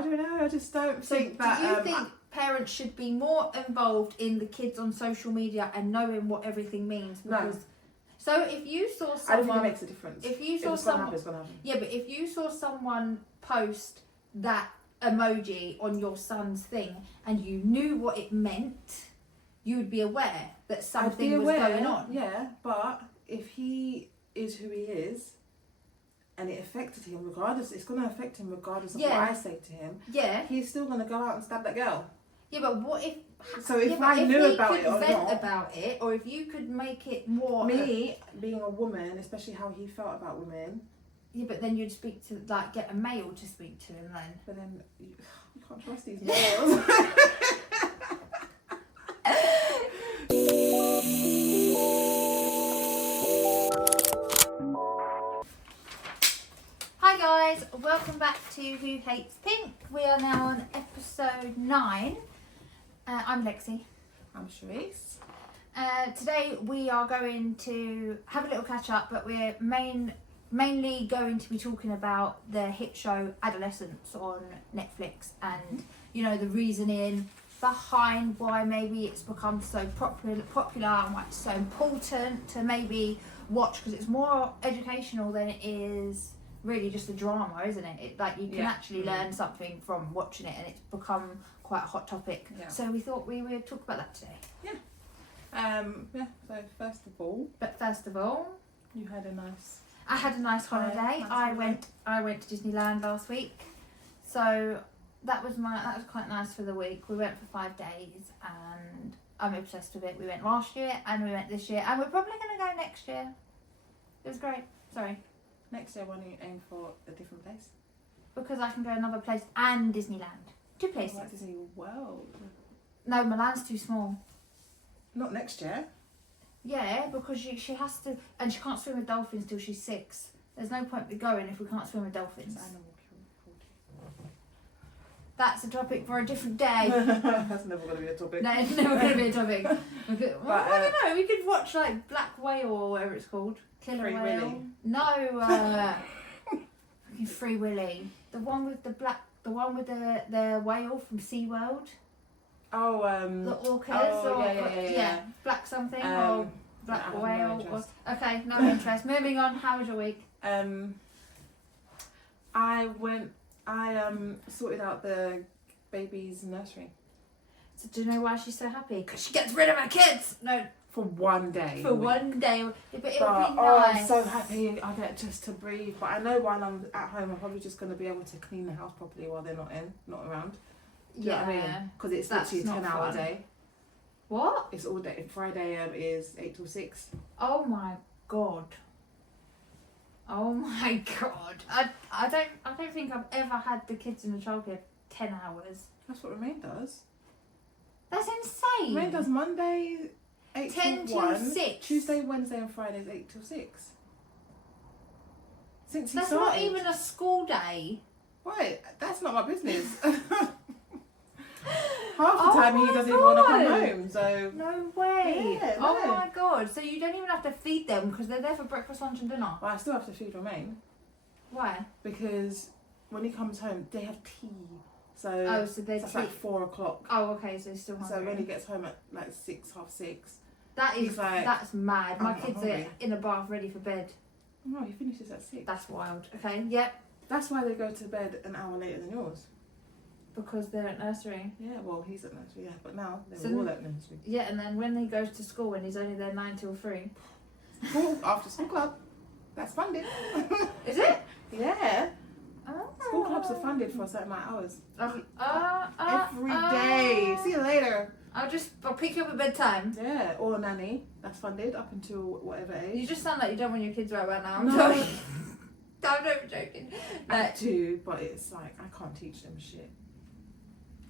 I don't know. I just don't think that. Do you think parents should be more involved in the kids on social media and knowing what everything means? Because so if you saw someone, I don't think it makes a difference. If you saw someone, it's gonna happen. Yeah, but if you saw someone post that emoji on your son's thing and you knew what it meant, you would be aware that something was going on. Yeah, but if he is who he is, and it affected him regardless, it's going to affect him regardless of what I say to him. Yeah. He's still going to go out and stab that girl. Yeah, but what if... So if I knew about it or not... if you could vent about it, or if you could make it more... Me, being a woman, especially how he felt about women... Yeah, but then you'd speak to, like, get a male to speak to him then. But then, you can't trust these males. Hi guys, welcome back to Who Hates Pink. We are now on episode 9. I'm Lexi. I'm Charisse. Today we are going to have a little catch up, but we're mainly going to be talking about the hit show Adolescence on Netflix and, you know, the reasoning behind why maybe it's become so popular and why it's so important to maybe watch, because it's more educational than it is really just a drama, isn't it? Like you can actually learn something from watching it, and it's become quite a hot topic. Yeah. So we thought we would talk about that today. Yeah. So first of all, you had a nice... I had a nice holiday. I went to Disneyland last week, so that was quite nice for the week. We went for 5 days, and I'm obsessed with it. We went last year, and we went this year, and we're probably going to go next year. It was great. Sorry. Next year, why don't you aim for a different place? Because I can go another place and Disneyland. 2 places. Like Disney World. No, Milan's too small. Not next year. Yeah, because she has to, and she can't swim with dolphins till she's 6. There's no point in going if we can't swim with dolphins. That's a topic for a different day. That's never going to be a topic. No, it's never going to be a topic. I don't know. We could watch like Black Whale or whatever it's called. Killer Free Whale. Willy. No. Free Willy. The one with the whale from SeaWorld. Oh, the orcas. Oh, yeah. Black something or Black Whale. Okay, no interest. Moving on. How was your week? I sorted out the baby's nursery. So do you know why she's so happy? Because she gets rid of her kids. No. For one day. For one day. But it'll be nice. I'm so happy I get just to breathe. But I know while I'm at home, I'm probably just going to be able to clean the house properly while they're not around. Do you know what I mean? Because it's literally a 10-hour day. What? It's all day. Friday is 8 till 6. Oh my god. Oh my god. I don't think I've ever had the kids in the childcare 10 hours. That's what Remain does. That's insane. Remain does Monday 8 10 till 1. till 6. Tuesday, Wednesday and Fridays 8 till 6. Since he That's started. not even a school day. Right, that's not my business. Half the time he doesn't even want to come home, so... No way. Yeah, oh no. my god. So you don't even have to feed them because they're there for breakfast, lunch and dinner? Well, I still have to feed Romain. Why? Because when he comes home, they have tea. So, so they it's like 4 o'clock. Oh, okay, so he's still hungry. So when he gets home at like 6, half 6... That's mad. My kids hungry. are in a bath ready for bed. No, he finishes at 6. That's wild. Okay, yep. That's why they go to bed an hour later than yours. Because they're at nursery. Yeah, well, he's at nursery, yeah. But now, they're So all at nursery. Yeah, and then when he goes to school and he's only there 9 till 3. Cool, after school club. That's funded. Is it? Yeah. Oh. School clubs are funded for a certain amount of hours. Every Every day. See you later. I'll pick you up at bedtime. Yeah, or a nanny. That's funded up until whatever age. You just sound like you don't want your kids right about now. No. I'm not even joking. I do, but it's like, I can't teach them shit.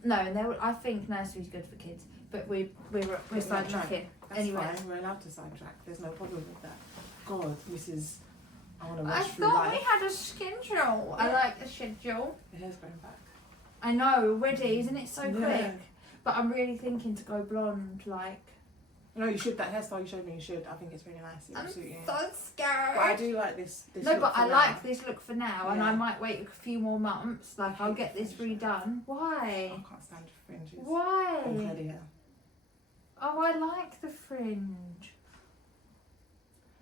No, and I think nursery's good for kids, but we're sidetracking. Anyway. Fine, we're allowed to sidetrack. There's no problem with that. God, Mrs. I want to rush through life. I thought we had a schedule. Yeah. I like a schedule. The hair's growing back. I know, already, isn't it so quick? But I'm really thinking to go blonde, like, No, you should. That hairstyle you showed me, you should. I think it's really nice. It I'm suit you. so scared. But I do like this no, look but for I now. like this look for now, and Yeah. I might wait a few more months. Like, I'll get this redone. Why? I can't stand fringes. Why? On curly hair. Oh, I like the fringe.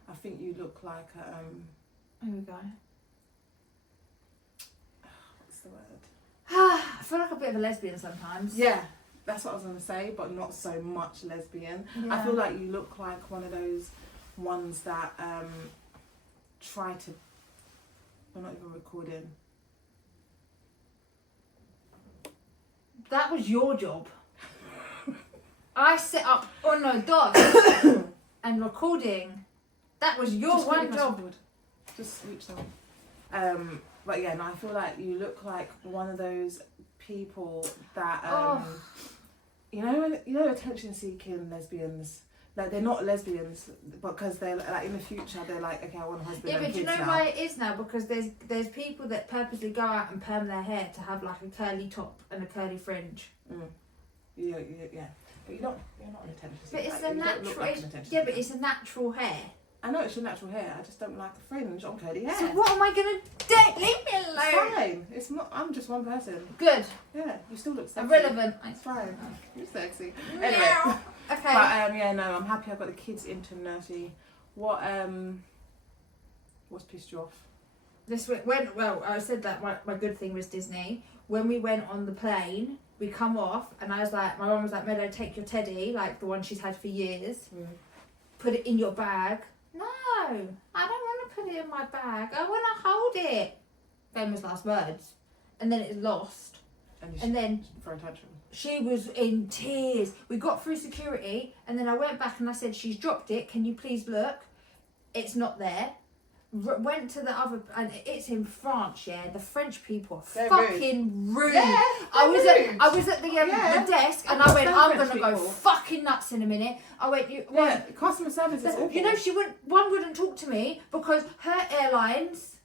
I think you look like Here we go. what's the word? I feel like a bit of a lesbian sometimes. Yeah, that's what I was gonna say, but not so much lesbian. Yeah. I feel like you look like one of those ones that try to. We're not even recording. That was your job. I set up on a desk and recording. That was your Just one quickly press job. record. Just reach down. But yeah, no, I feel like you look like one of those people that you know attention-seeking lesbians. Like, they're not lesbians because they're like, in the future they're like, okay, I want a husband. Yeah, and but do you kids know now. why it is now? Because there's people that purposely go out and perm their hair to have like a curly top and a curly fringe. Yeah. But you're not an attention But seeker. it's Like, a you don't look natural. like an attention Yeah, but seeker. it's a natural hair. I know it's your natural hair. I just don't like the fringe on curly hair. So what am I gonna do? Leave me alone. It's fine. It's not. I'm just one person. Good. Yeah, you still look sexy. Irrelevant. It's fine. You're sexy. Meow. Anyway. Okay. But yeah, no, I'm happy I got the kids into nursery. What's pissed you off? I said that my good thing was Disney. When we went on the plane, we come off, and I was like, my mum was like, Meadow, take your teddy, like the one she's had for years, put it in your bag. No, I don't want to put it in my bag. I want to hold it. Famous last words. And then it's lost. And then for attention. she was in tears. We got through security, and then I went back and I said, she's dropped it. Can you please look? It's not there. Went to the other, and it's in France. Yeah, the French people are They're fucking rude. Yeah, I was rude. at the Yeah. the desk, and I've I went, got I'm French gonna go people. fucking nuts in a minute. I went, Yeah, customer service is awful. you know, one wouldn't talk to me because her airlines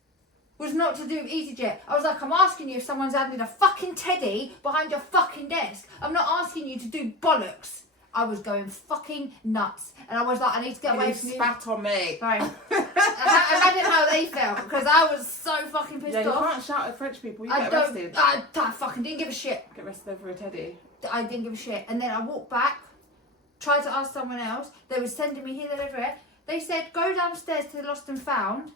was not to do with EasyJet. I was like, I'm asking you if someone's added a fucking teddy behind your fucking desk. I'm not asking you to do bollocks. I was going fucking nuts, and I was like, I need to get away from you. Spat on me. Sorry. Imagine how they felt, because I was so fucking pissed Yeah, you off. can't shout at French people. You I get arrested. I fucking didn't give a shit. Get arrested over a teddy. I didn't give a shit. And then I walked back, tried to ask someone else. They were sending me here, there, everywhere. They said, go downstairs to the Lost and Found.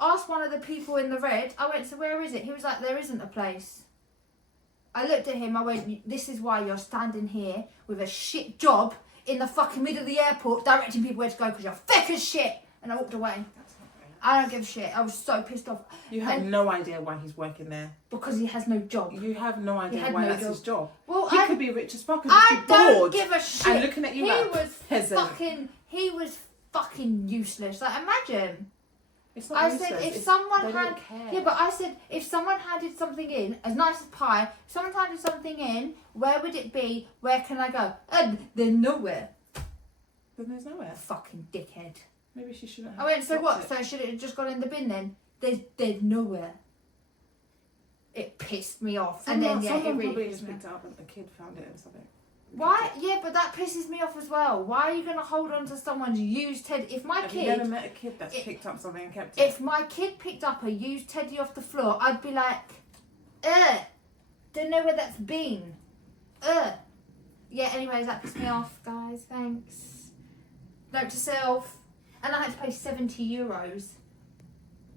Ask one of the people in the red. I went, so where is it? He was like, there isn't a place. I looked at him, I went, this is why you're standing here with a shit job in the fucking middle of the airport directing people where to go because you're thick as shit. And I walked away. That's not very nice. I don't give a shit. I was so pissed off. You have no idea why he's working there. Because he has no job. You have no idea had why no that's job. his job. Well, He I could be rich as fuck and just I be don't bored. give a shit. And looking at you he like was peasant. he was fucking useless. Like, imagine. It's not I useless. said if It's- someone they had don't care. yeah, but I said if someone handed something in, as nice as pie, if someone handed something in, where would it be? Where can I go? They're nowhere. Then there's nowhere. Fucking dickhead. Maybe she shouldn't have. I went, so dropped what? it. So should it have just gone in the bin then? There's nowhere. It pissed me off. Someone, and then yeah, it someone really probably pissed just me picked off. it up and the kid found it or something. Why? Yeah, but that pisses me off as well. Why are you gonna hold on to someone's used teddy? If my Have you kid, never met a kid that's picked up something and kept it? if my kid picked up a used teddy off the floor, I'd be like, don't know where that's been. Yeah. Anyways, that pissed me off, guys. Thanks. Note to self, and I had to pay €70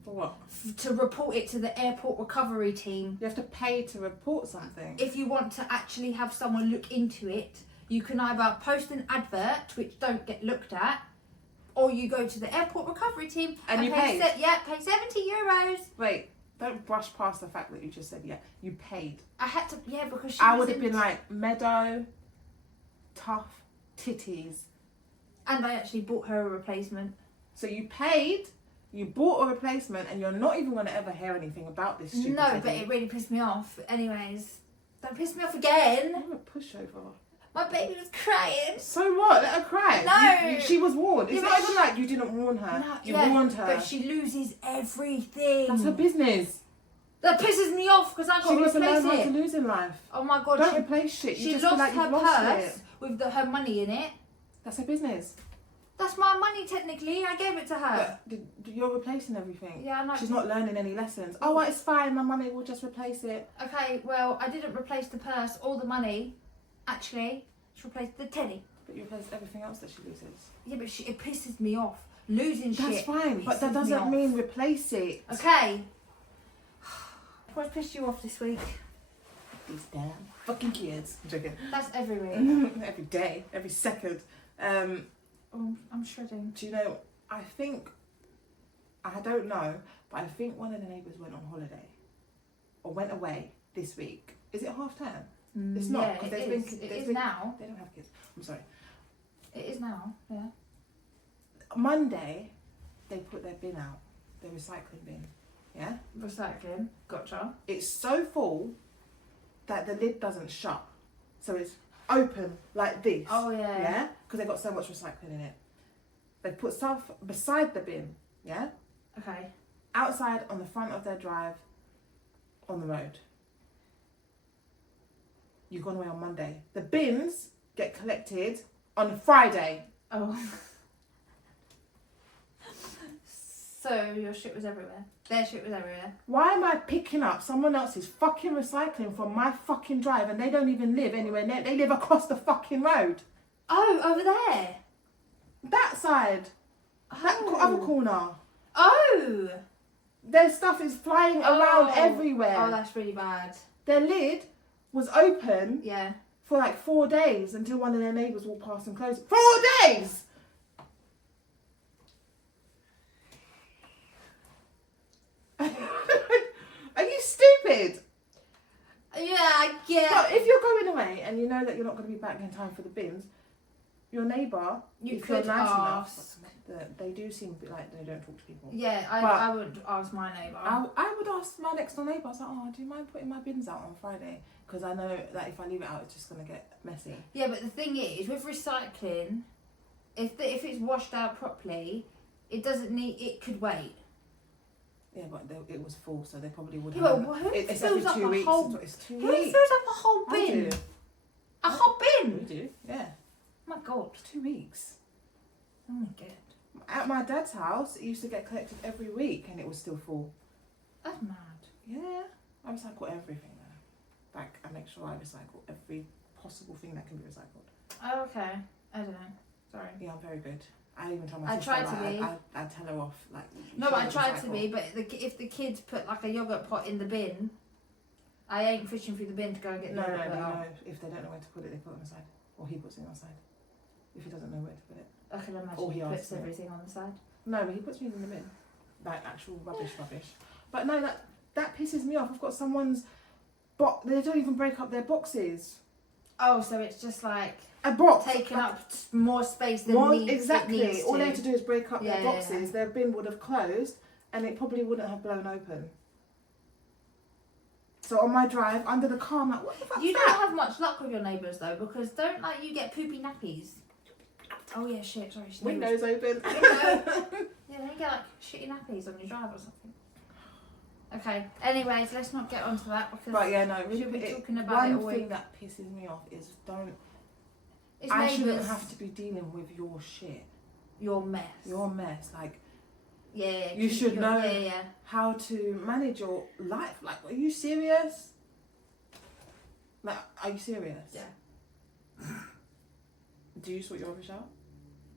For what? to report it to the airport recovery team. You have to pay to report something. If you want to actually have someone look into it, you can either post an advert, which don't get looked at, or you go to the airport recovery team And you pay paid? pay €70. Wait, don't brush past the fact that you just said, yeah, you paid. I had to, yeah, because she I would have wasn't- been like, Meadow, tough titties. And I actually bought her a replacement. So you paid, you bought a replacement, and you're not even going to ever hear anything about this stupid No, teddy. but it really pissed me off. Anyways, don't piss me off again. You're a pushover. My baby was crying. So what? Let her cry. No. She was warned. It's Yeah, not but even like you didn't warn her. No, You yeah, warned her. But she loses everything. That's her business. That pisses me off because I got She to needs to learn replace how to it. lose in life. Oh my god, Don't replace shit. You she just lost feel like her you've lost purse it. with her money in it. That's her business. That's my money technically. I gave it to her. But you're replacing everything. Yeah, I know. She's not learning any lessons. Oh, well, it's fine. My mummy will just replace it. Okay, well, I didn't replace the purse or the money. Actually, she replaced the teddy. But you replace everything else that she loses. Yeah, but it pisses me off. Losing That's shit. fine, but that doesn't mean replace it. Okay. What's pissed you off this week? These damn fucking kids. I'm joking. That's every week. Every day, every second. Oh, I'm shredding. Do you know, I think, I don't know, but I think one of the neighbours went on holiday. Or went away this week. Is it half term? It's not. Yeah, it is now. They don't have kids. I'm sorry. It is now, yeah. Monday, they put their bin out. Their recycling bin. Yeah? Recycling. Gotcha. It's so full that the lid doesn't shut. So it's open like this. Oh, yeah. Yeah? Because they've got so much recycling in it. They put stuff beside the bin. Yeah? Okay. Outside on the front of their drive on the road. You've gone away on Monday. The bins get collected on Friday. Oh. So your shit was everywhere. Their shit was everywhere. Why am I picking up someone else's fucking recycling from my fucking drive and they don't even live anywhere near? They live across the fucking road. Oh, over there. That side. That other corner. Oh. Their stuff is flying around everywhere. Oh, that's really bad. Their lid was open Yeah. for like 4 days until one of their neighbours walked past and closed it. 4 days! Are you stupid? Yeah, I get. But if you're going away and you know that you're not going to be back in time for the bins, your neighbour, You if you're could nice ask. enough, they do seem like they don't talk to people. Yeah, But I would ask my neighbour. I would ask my next door neighbour, I was like, oh, do you mind putting my bins out on Friday? Because I know that if I leave it out, it's just going to get messy. Yeah, but the thing is, with recycling, if it's washed out properly, it doesn't need. It could wait. Yeah, but it was full, so they probably would Yeah, have. but who It's fills every up 2 a weeks. whole- It's 2 Who weeks. fills up a whole I bin? do. A whole We bin? do, yeah. Oh my god. It's 2 weeks. Oh my god. At my dad's house, it used to get collected every week and it was still full. That's mad. Yeah, I recycle everything though. Like, I make sure I recycle every possible thing that can be recycled. Oh, okay. I don't know. Sorry. Yeah, I'm very good. I even tell my I sister, try to like, be. I tell her off, like... No, she I doesn't tried to recycle. be, but if the kids put like a yogurt pot in the bin, I ain't fishing through the bin to go and get the No, yogurt pot out. no, if they don't know where to put it, they put it on the side. Or he puts it on the side. If he doesn't know where to put it. I can imagine Or he he puts asks me. everything on the side. No, but he puts me in the bin. Like, actual rubbish. But no, that pisses me off. I've got someone's... They don't even break up their boxes. Oh, so it's just like A box. taking up more space than Exactly. it needs All to. they had to do is break up Yeah, their yeah, boxes. Their bin would have closed and it probably wouldn't have blown open. So on my drive, under the car, I'm like, what the fuck's You don't that? have much luck with your neighbours though, because don't like you get poopy nappies. Oh yeah, shit. Sorry. Windows open. Yeah, they get like shitty nappies on your drive or something. Okay. Anyways, let's not get onto that because But yeah, no, we'll be talking about it all one thing week. that pisses me off is It's I shouldn't neighbours. have to be dealing with your shit, Your mess. your mess. Like, Yeah. You should know. Yeah. how to manage your life. Like, are you serious? Like, are you serious? Yeah. Do you sort your rubbish out?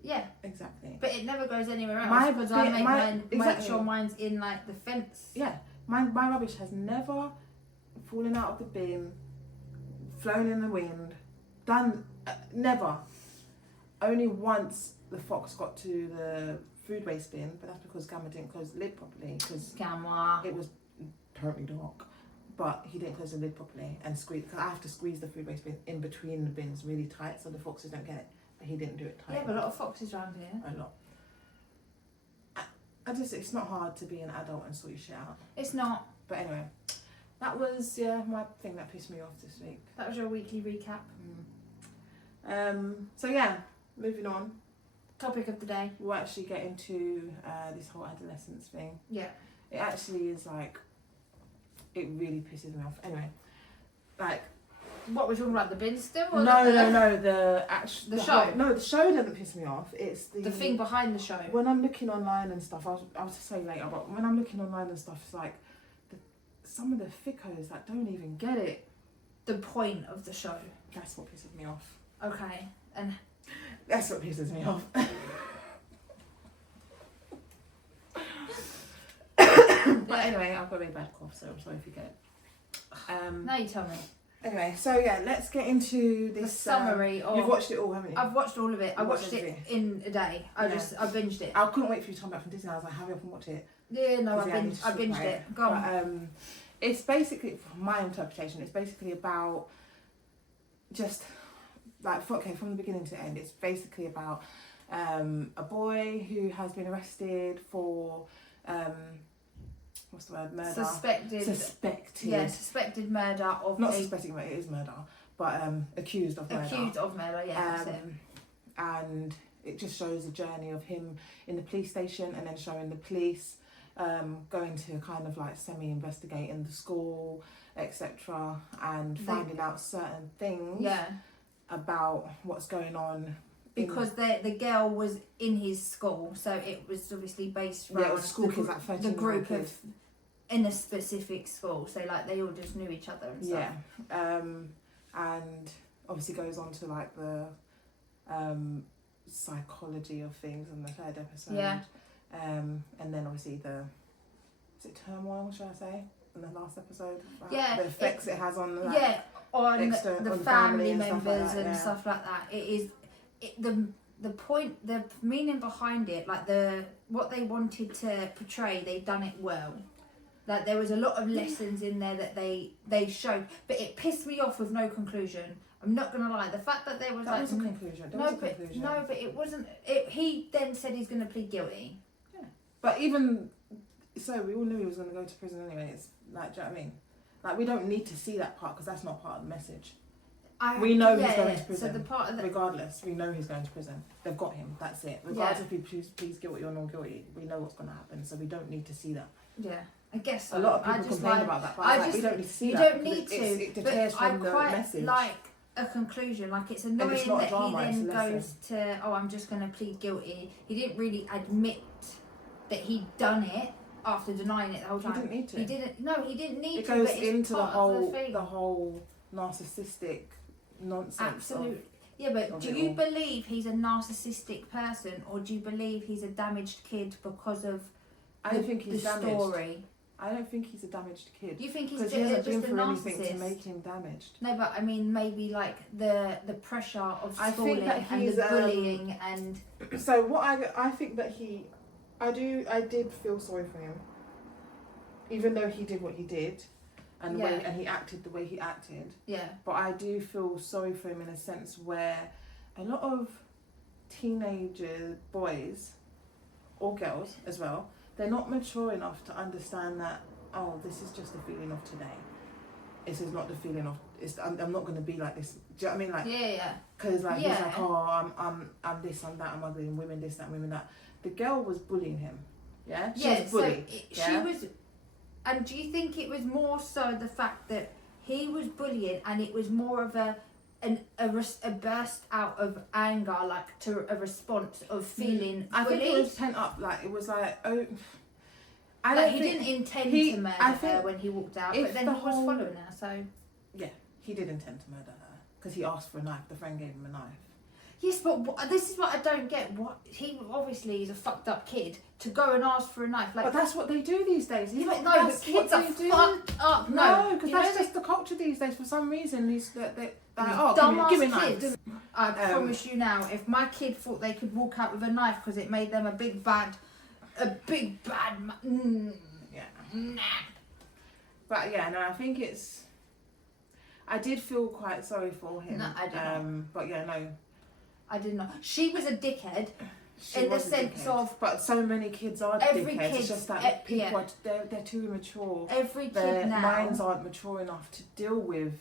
Yeah. Exactly. But it never goes anywhere else My because I bin- make my- mine. Make exactly. sure mine's in like the fence. Yeah. My rubbish has never fallen out of the bin, flown in the wind, done, never. Only once the fox got to the food waste bin, but that's because Gamma didn't close the lid properly because Camera. it was totally dark. But he didn't close the lid properly and squeeze, because I have to squeeze the food waste bin in between the bins really tight so the foxes don't get it. But he didn't do it tight. Yeah, but a lot of foxes around here. A lot. It's not hard to be an adult and sort your shit out. It's not. But anyway, that was, my thing that pissed me off this week. That was your weekly recap. So yeah, moving on. Topic of the day. We'll actually get into this whole adolescence thing. Yeah. It actually is like, it really pisses me off. Anyway, like, What, we're talking about the bin still? Or No, the the show? No, the show doesn't piss me off. It's The thing behind the show. When I'm looking online and stuff, I'll say later, but when I'm looking online and stuff, it's like some of the thickos that don't even get it. The point of the show. That's what pisses me off. Okay, and that's what pisses me off. But anyway, I've got a really bad cough, so I'm sorry if you get it. Now you tell me. Anyway, so yeah, let's get into this. The summary of... You've watched it all, haven't you? I've watched all of it. I watched it in a day. I binged it. I couldn't wait for you to come back from Disney. I was like, hurry up and watch it. Yeah, no, I binged it. Go on. But, it's basically, from my interpretation, it's basically about just, like, from the beginning to the end, it's basically about a boy who has been arrested for... what's the word? Murder. Suspected. Yeah, suspected murder of... Not suspected murder, it is murder. But accused of murder. Accused of murder, yeah, that's it. And it just shows the journey of him in the police station and then showing the police going to kind of like semi-investigating the school, etc. And finding out certain things about what's going on. Because the girl was in his school, so it was obviously based around it was school kids, like the group of in a specific school. So like they all just knew each other and stuff. Yeah, and obviously goes on to like the psychology of things in the third episode. Yeah. And then obviously is it turmoil, should I say, in the last episode? Yeah. The effects it has on on the family members and stuff like that. It is the point, the meaning behind it, like what they wanted to portray, they've done it well. Like there was a lot of lessons in there that they showed, but it pissed me off with no conclusion. I'm not gonna lie. The fact that there was was a conclusion. No, but it wasn't. He then said he's gonna plead guilty. Yeah, but even so, we all knew he was gonna go to prison anyway. It's like, do you know what I mean? Like we don't need to see that part because that's not part of the message. We know he's going to prison. So the part of regardless, we know he's going to prison. They've got him. That's it. Regardless if he pleads guilty or not guilty, we know what's going to happen. So we don't need to see that. Yeah, I guess so. A lot of people complain about that, but we don't need to see that. You don't need to. It deters from the message. Like a conclusion. Like it's annoying that he then goes to, I'm just going to plead guilty. He didn't really admit that he'd done it after denying it the whole time. He didn't need to. He didn't. No, he didn't need it to. It goes into the whole narcissistic nonsense. Absolutely. Yeah, but do you believe he's a narcissistic person, or do you believe he's a damaged kid because of the story? I don't think he's a damaged kid. You think he's because he hasn't been a through narcissist? Anything to make him damaged. No, but I mean maybe like the pressure of schooling and the bullying and. So what I think that I did feel sorry for him, even though he did what he did. And he acted the way he acted. Yeah. But I do feel sorry for him in a sense where a lot of teenager boys, or girls as well, they're not mature enough to understand that, this is just the feeling of today. This is not the feeling of, I'm not going to be like this. Do you know what I mean? Like, yeah. Because like, he's like, I'm this, I'm that, I'm ugly, and women this, that, women that. The girl was bullying him. Yeah? She was bullied. She was... And do you think it was more so the fact that he was bullying and it was more of a burst out of anger, like to a response of feeling I bullied? think it was pent up, like it was like, he didn't intend to murder her when he walked out, but then he was following her, so... Yeah, he did intend to murder her because he asked for a knife, the friend gave him a knife. Yes, but this is what I don't get. What he obviously is a fucked up kid to go and ask for a knife. Like, but that's what they do these days. But kids are fucked up. No, because that's just the culture these days. For some reason, they're like, give me a knife. Kids. I promise you now, if my kid thought they could walk out with a knife because it made them a big bad. Nah. But yeah, no, I think it's. I did feel quite sorry for him. No, I didn't. But yeah, no. I didn't know. She was a dickhead in the sense of... But so many kids are dickheads. It's just that people they're too immature. Every Their kid now... minds aren't mature enough to deal with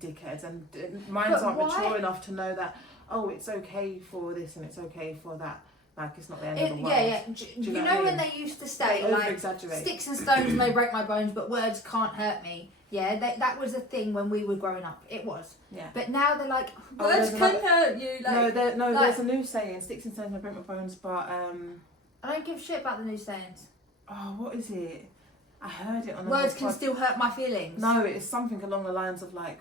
dickheads. And minds aren't mature enough to know that, it's okay for this and it's okay for that. Like, it's not the end of the world. Yeah. Do you know when they used to say, like, sticks and stones may break my bones, but words can't hurt me? Yeah, that was a thing when we were growing up. It was. Yeah. But now they're like, Oh, words there's can another- hurt you. Like, No, like- there's a new saying: sticks and stones may break my bones, but I don't give a shit about the new sayings. oh, what is it? I heard it on. Words can still hurt my feelings. No, it's something along the lines of like,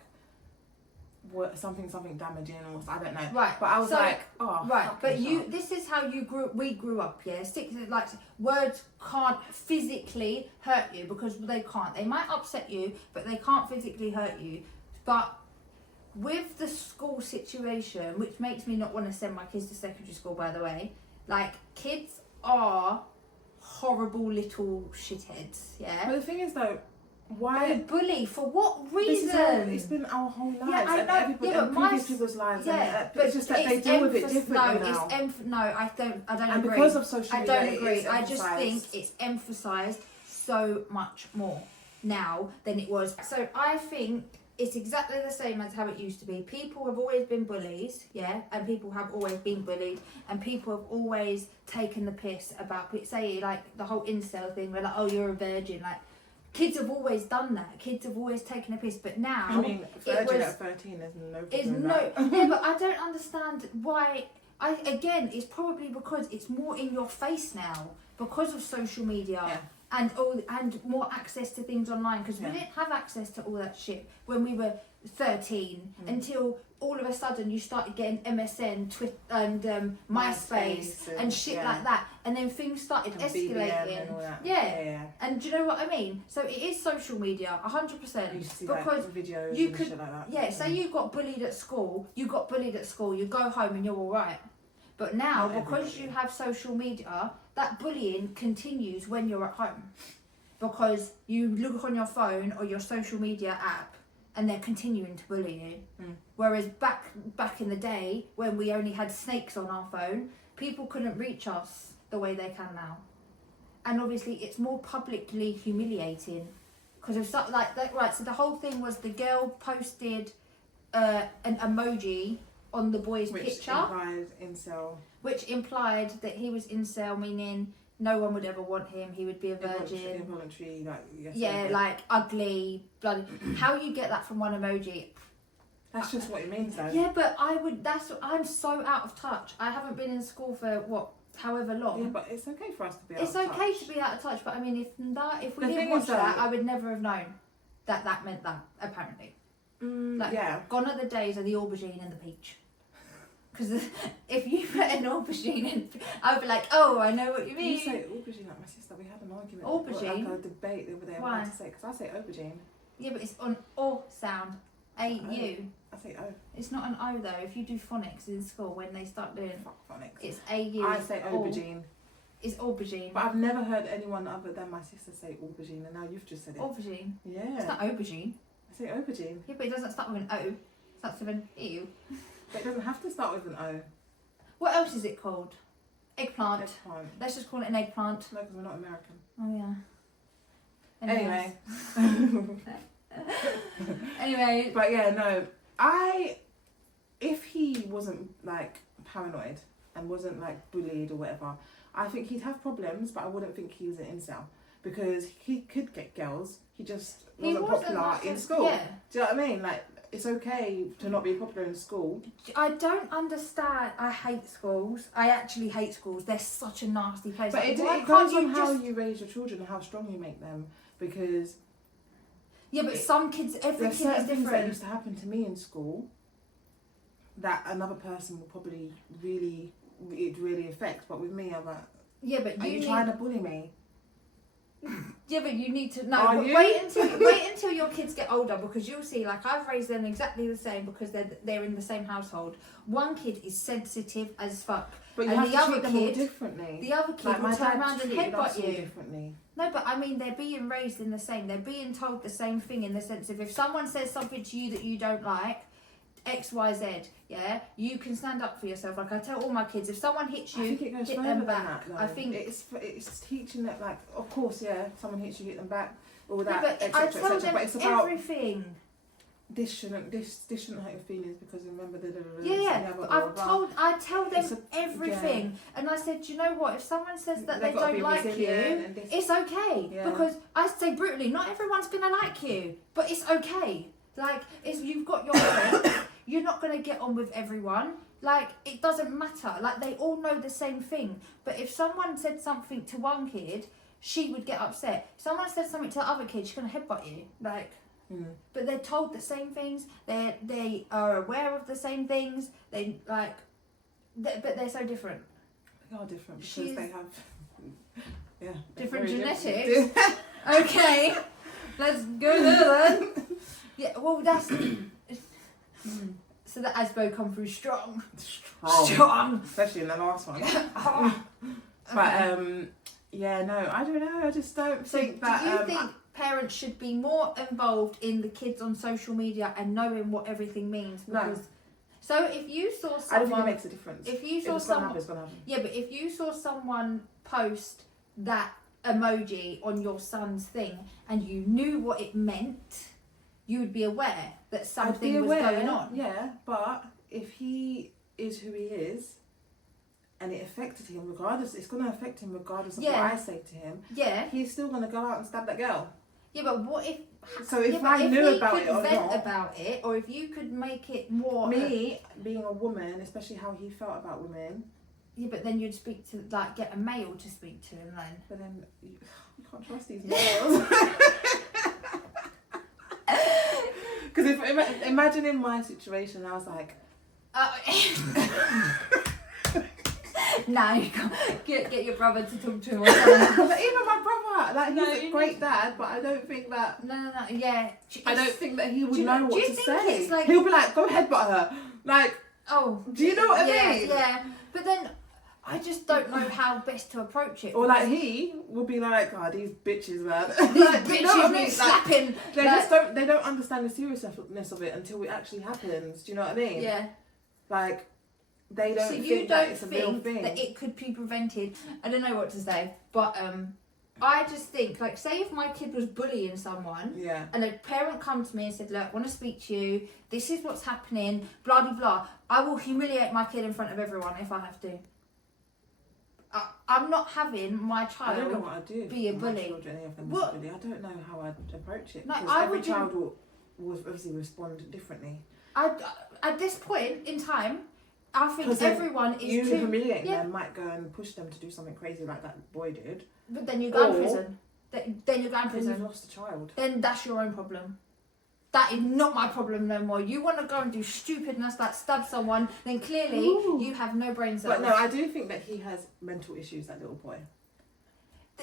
what, something damaging, or I don't know. Right. But I was so, like, oh. right. But fucking you, shut. this is how we grew up. Yeah. Sticks like words can't physically hurt you because they can't. They might upset you, but they can't physically hurt you. But with the school situation, which makes me not want to send my kids to secondary school, by the way, like kids are horrible little shitheads. Yeah. But the thing is though, They why? bully for what This is how reason? it's been our whole lives. Yeah, I and know. everybody, Yeah, but and my previous people's lives. Yeah, and, but it's just that they deal with it differently now. No, I don't And agree. because of social I media, don't it agree. is I just think emphasised. it's emphasised so much more now than it was. So I think it's exactly the same as how it used to be. People have always been bullies, yeah, and people have always been bullied, and people have always taken the piss about, say, like the whole incel thing, where like, oh, you're a virgin, like. Kids have always done that. Kids have always taken a piss, but now I mean, virgin was- at 13 is no problem. is with no, that. yeah, but I don't understand why. It's probably because it's more in your face now because of social media Yeah. and more access to things online. Because Yeah. we didn't have access to all that shit when we were 13 until all of a sudden you started getting MSN, Twitter, and MySpace and shit yeah. like that, and then things started And BBM escalating. and all that. Yeah. Yeah. And do you know what I mean? So it is social media, 100%. You used to see because like videos you and could- shit like that. yeah, say you got bullied at school, you go home and you're alright. But now, Not because everybody. you have social media, that bullying continues when you're at home. Because you look on your phone or your social media app and they're continuing to bully you. Mm. Whereas back in the day, when we only had snakes on our phone, people couldn't reach us the way they can now. And obviously it's more publicly humiliating. Because of something like that, right, so the whole thing was the girl posted an emoji on the boy's Which picture, implies incel. which implied that he was incel, meaning no one would ever want him, he would be a virgin. Involuntary, like, yes. Yeah, okay. like ugly, bloody. How you get that from one emoji? That's just what it means though. Yeah, but I'm so out of touch. I haven't been in school for however long. Yeah, but it's okay for us to be out It's of okay touch. to be out of touch, but I mean, if we The didn't thing watch is, though- that, I would never have known that meant that, apparently. Like, yeah. Gone are the days of the aubergine and the peach. Because if you put an aubergine in, I would be like, oh, I know what you mean. You say aubergine like my sister. We had an argument. Aubergine? Like a debate the other day. Why? What to say? Because I say aubergine. Yeah, but it's on O sound. A-U. I say oh. It's not an O though. If you do phonics in school, when they start doing Fuck phonics. it's A-U. I say Au. aubergine. It's aubergine. But I've never heard anyone other than my sister say aubergine, and now you've just said it. Aubergine. It's Yeah. not aubergine. I say aubergine. Yeah, but it doesn't start with an O. It starts with an E. But it doesn't have to start with an O. What else is it called? Eggplant. Eggplant. Let's just call it an eggplant. No, because we're not American. Oh yeah. Anyway. Anyway. But yeah, no. If he wasn't like paranoid and wasn't like bullied or whatever, I think he'd have problems, but I wouldn't think he was an incel. Because he could get girls, he just wasn't popular like in a- school. Yeah. Do you know what I mean? Like, it's okay to not be popular in school. I don't understand. I hate schools. I actually hate schools. They're such a nasty place. But Like, it why goes can't on you how just... you raise your children and how strong you make them. Because Yeah, but some kids, every there's kid is certain things that different. used to happen to me in school that another person will probably really affect. But with me, I'm like, Yeah, but are you you need... trying to bully me? Yeah, but you need to know. Are But you? wait until your kids get older, because you'll see. Like, I've raised them exactly the same because they're in the same household. One kid is sensitive as fuck. But you And have the to other treat them all kid- differently. The other kid Like will my turn dad around and treated us headbutt all you. differently. No, but I mean, they're being raised in the same. They're being told the same thing in the sense of if someone says something to you that you don't like, X, Y, Z, yeah, you can stand up for yourself. Like I tell all my kids, if someone hits you, I think it goes hit further them than back. that. Though. I think it's teaching that, like, of course, yeah, someone hits you, hit them back, all Yeah, that, but I etc., tell etc. them But it's about everything. this shouldn't hurt your feelings because remember I tell them everything, and I said, you know what? If someone says that they don't like you, it's okay because I say brutally, not everyone's gonna like you, but it's okay. Like, you've got your friends, you're not gonna get on with everyone. Like, it doesn't matter. Like, they all know the same thing. But if someone said something to one kid, she would get upset. If someone said something to the other kid, she's gonna headbutt you. Like. But they're told the same things. They are aware of the same things. But they're so different. They are different because they have different genetics. Okay, let's go there then. Yeah, well that's so that Asbo come through strong, especially in the last one. But I don't know. I just don't think that. Do you think parents should be more involved in the kids on social media and knowing what everything means? No. So if you saw someone, I don't think it makes a difference. If you saw someone, it's gonna happen. Yeah, but if you saw someone post that emoji on your son's thing and you knew what it meant, you would be aware that something was going on. Yeah, but if he is who he is, and it affected him regardless, it's going to affect him regardless of what I say to him. Yeah. He's still going to go out and stab that girl. Yeah, but what if... So if I knew about it or not... if you could vent about it, or if you could make it more... Me, being a woman, especially how he felt about women... Yeah, but then you'd speak to, like, get a male to speak to him then. But then, you can't trust these males. Because imagine in my situation, I was like... No, you can't get your brother to talk to him. Or but even my brother, like, he's a great dad, but I don't think that... No, yeah. I don't think that he would know what to say. Like, he'll be like, go ahead, butt her. Like, do you know what I mean? Yeah, but then I just don't know how best to approach it. Or like he would be like, oh, these bitches, man. These bitches, you know what I mean? Slapping. Like, they don't understand the seriousness of it until it actually happens. Do you know what I mean? Yeah. Like, they don't think think that it's a real thing. That it could be prevented. I don't know what to say, but I just think, like, say if my kid was bullying someone, and a parent come to me and said, look, I want to speak to you, this is what's happening, blah, blah, blah, I will humiliate my kid in front of everyone if I have to. I'm not having my child be a bully. I don't know how I'd approach it. No, every child will obviously respond differently. At this point in time, I think everyone is you humiliating them might go and push them to do something crazy like that boy did. But then you go in prison. Then you go in prison. Then you've lost a child. Then that's your own problem. That is not my problem no more. You want to go and do stupidness like stab someone, then clearly you have no brain cells. But no, I do think that he has mental issues, that little boy.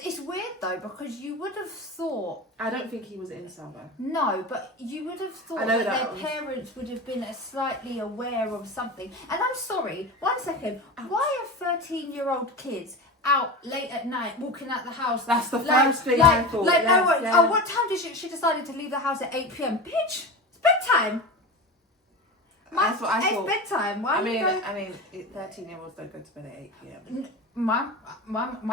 It's weird though, because you would have thought... I don't think he was an incel though. No, but you would have thought that their parents would have been slightly aware of something. And I'm sorry, 1 second, why are 13-year-old kids out late at night walking out the house? That's the first thing I thought. What time did she decided to leave the house at 8 p.m? Bitch, it's bedtime. That's what I thought. It's bedtime. Why? I mean, 13-year-olds don't go to bed at 8 p.m. My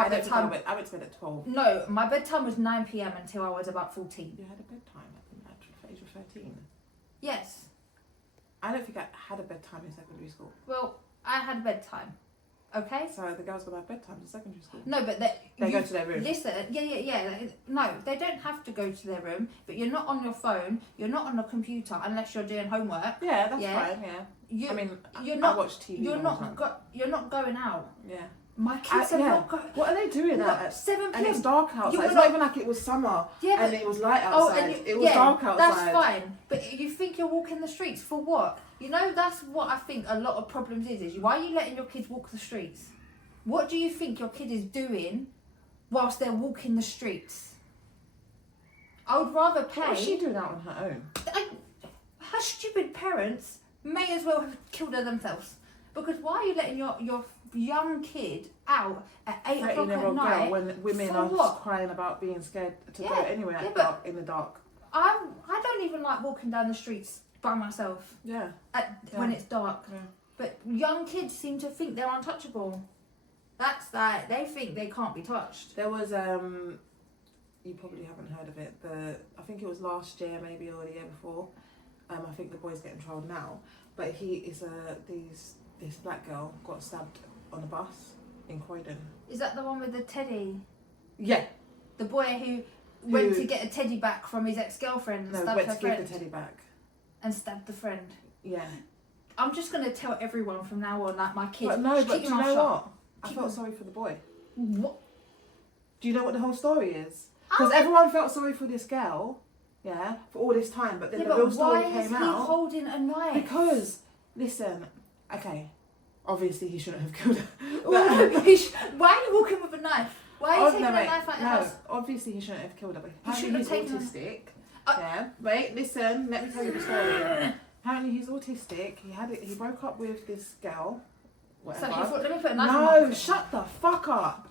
bedtime. I went to bed at 12. No, my bedtime was 9 p.m. until I was about 14. You had a bedtime at the age of 13? Yes. I don't think I had a bedtime in secondary school. Well, I had a bedtime. Okay. So the girls got their bedtimes in secondary school. No, but they go to their room. Listen, yeah. No, they don't have to go to their room. But you're not on your phone. You're not on a computer unless you're doing homework. Yeah, that's fine. Yeah. I watch TV. You're not going out. Yeah. My kids are not going. What are they doing at 7 p.m? And it's dark outside. It's not even like it was summer and it was light outside. It was dark outside. That's fine. But you think you're walking the streets for what? You know, that's what I think a lot of problems is why are you letting your kids walk the streets? What do you think your kid is doing whilst they're walking the streets? I would rather pay... What's she doing out on her own? Her stupid parents may as well have killed her themselves. Because why are you letting your young kid out at 8 o'clock at night girl when women are crying about being scared to go anywhere in the dark? I don't even like walking down the streets by myself. When it's dark. Yeah. But young kids seem to think they're untouchable. That's like they think they can't be touched. There was you probably haven't heard of it. I think it was last year maybe or the year before. I think the boy's getting trialled now, but he is this black girl got stabbed on a bus in Croydon. Is that the one with the teddy? Yeah. The boy who went to get a teddy back from his ex-girlfriend and stabbed her friend. Give the teddy back. And stabbed the friend. Yeah. I'm just going to tell everyone from now on, like my kids. But no, but do you know what? I Keep felt sorry for the boy. What? Do you know what the whole story is? Because everyone felt sorry for this girl, yeah, for all this time, but then the real story came out. Why is he holding a knife? Because, listen, okay, obviously he shouldn't have killed her. Why are you walking with a knife? Why are you taking a knife out the house? Obviously he shouldn't have killed her. But apparently he's autistic. Yeah. Wait, listen. Let me tell you the story. Apparently he's autistic. He broke up with this girl. Whatever. So he thought, let me put a knife in my pocket. Shut the fuck up.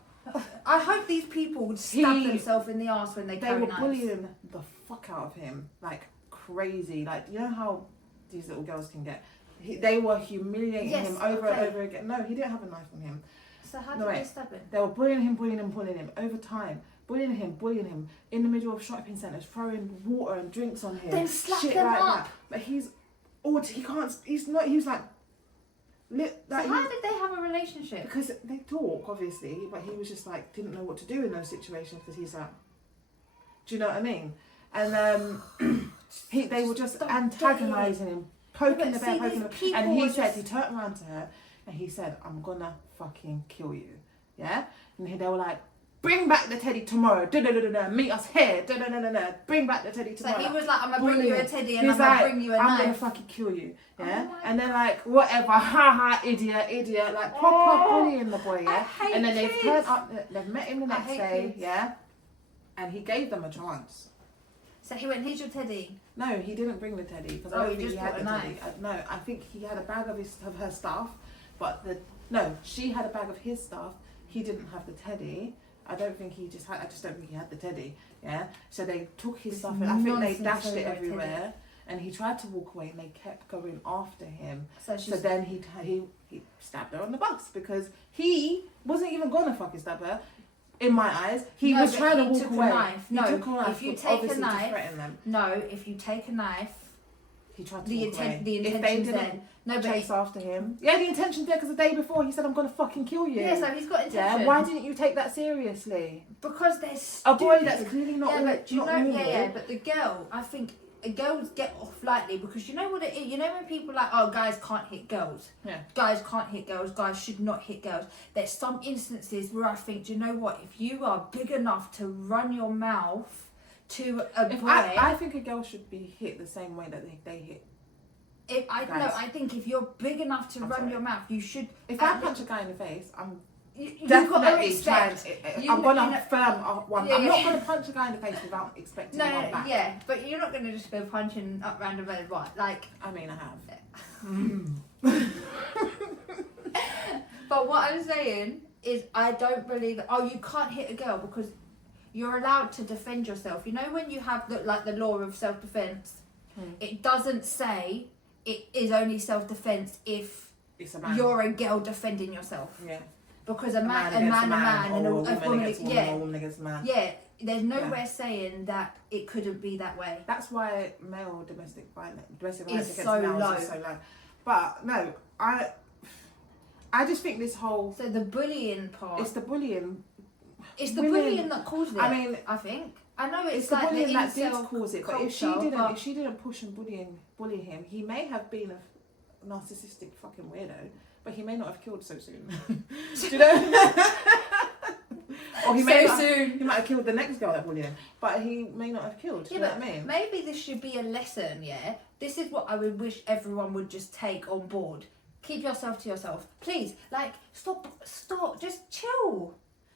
I hope these people would stab themselves in the arse when they carry knives. They were bullying the fuck out of him, like crazy. Like, you know how these little girls can get. They were humiliating him over and over again. No, he didn't have a knife on him. So how did they stab him? They were bullying him over time. Bullying him in the middle of shopping centres, throwing water and drinks on him. Then slap shit him like up. that. But he can't. He's not. He was like. So how did they have a relationship? Because they talk, obviously, but he was just like didn't know what to do in those situations because he's like. Do you know what I mean? And they were just antagonising him, poking the bear, and he said he turned around to her and he said, "I'm gonna fucking kill you." Yeah, and they were like, "Bring back the teddy tomorrow. Meet us here. Bring back the teddy tomorrow." So he was like, "I'm gonna bring you a teddy and I'm gonna bring you a knife. I'm gonna fucking kill you." Yeah, and then like whatever, haha, idiot, like proper bullying the boy. Yeah, and then they've turned up. They've met him the next day. Yeah, and he gave them a chance. So he went, "Here's your teddy." No, he didn't bring the teddy because I don't think he had the teddy. No, I think he had a bag of her stuff, but she had a bag of his stuff. He didn't have the teddy. I don't think he just had. I just don't think he had the teddy. Yeah. So they took his stuff and I think they dashed it everywhere. And he tried to walk away and they kept going after him. So then he stabbed her on the bus because he wasn't even gonna fucking stab her. In my eyes, he was trying to walk away. If you take a knife, if you take a knife, he tried to walk away. The intention's there. No, but chase after him. Yeah, the intention's there because the day before he said, "I'm gonna fucking kill you." Yeah, so he's got intention. Yeah, why didn't you take that seriously? Because there's a boy that's clearly not. Yeah, but normal. but the girl, I think. Girls get off lightly because you know what it is. You know when people are like, "Oh, guys can't hit girls." Yeah. Guys can't hit girls. Guys should not hit girls. There's some instances where I think, do you know what? If you are big enough to run your mouth to a boy, I think a girl should be hit the same way that they hit. I think if you're big enough to run your mouth, you should. If I punch a guy in the face, I'm. You've got to expect. I'm gonna firm one. Yeah, I'm not gonna punch a guy in the face without expecting one back. Yeah, but you're not gonna just go punching up random and right. Like, I mean, I have. But what I'm saying is, I don't believe. You can't hit a girl because you're allowed to defend yourself. You know when you have the law of self-defense, it doesn't say it is only self-defense if you're a girl defending yourself. Yeah. Because a man and a woman against a woman against a man. Yeah, there's nowhere saying that it couldn't be that way. That's why domestic violence against so males is so low. But no, I just think this whole the bullying part. It's the bullying. It's the bullying that caused it. I mean, I think I know it's the like bullying the that did cause it. But if she didn't push and bully him, he may have been a narcissistic fucking weirdo. But he may not have killed so soon. Do you know? Or he might have killed the next girl that bullied him. But he may not have killed. Do you know what I mean? Maybe this should be a lesson, yeah? This is what I would wish everyone would just take on board. Keep yourself to yourself. Please, stop, just chill.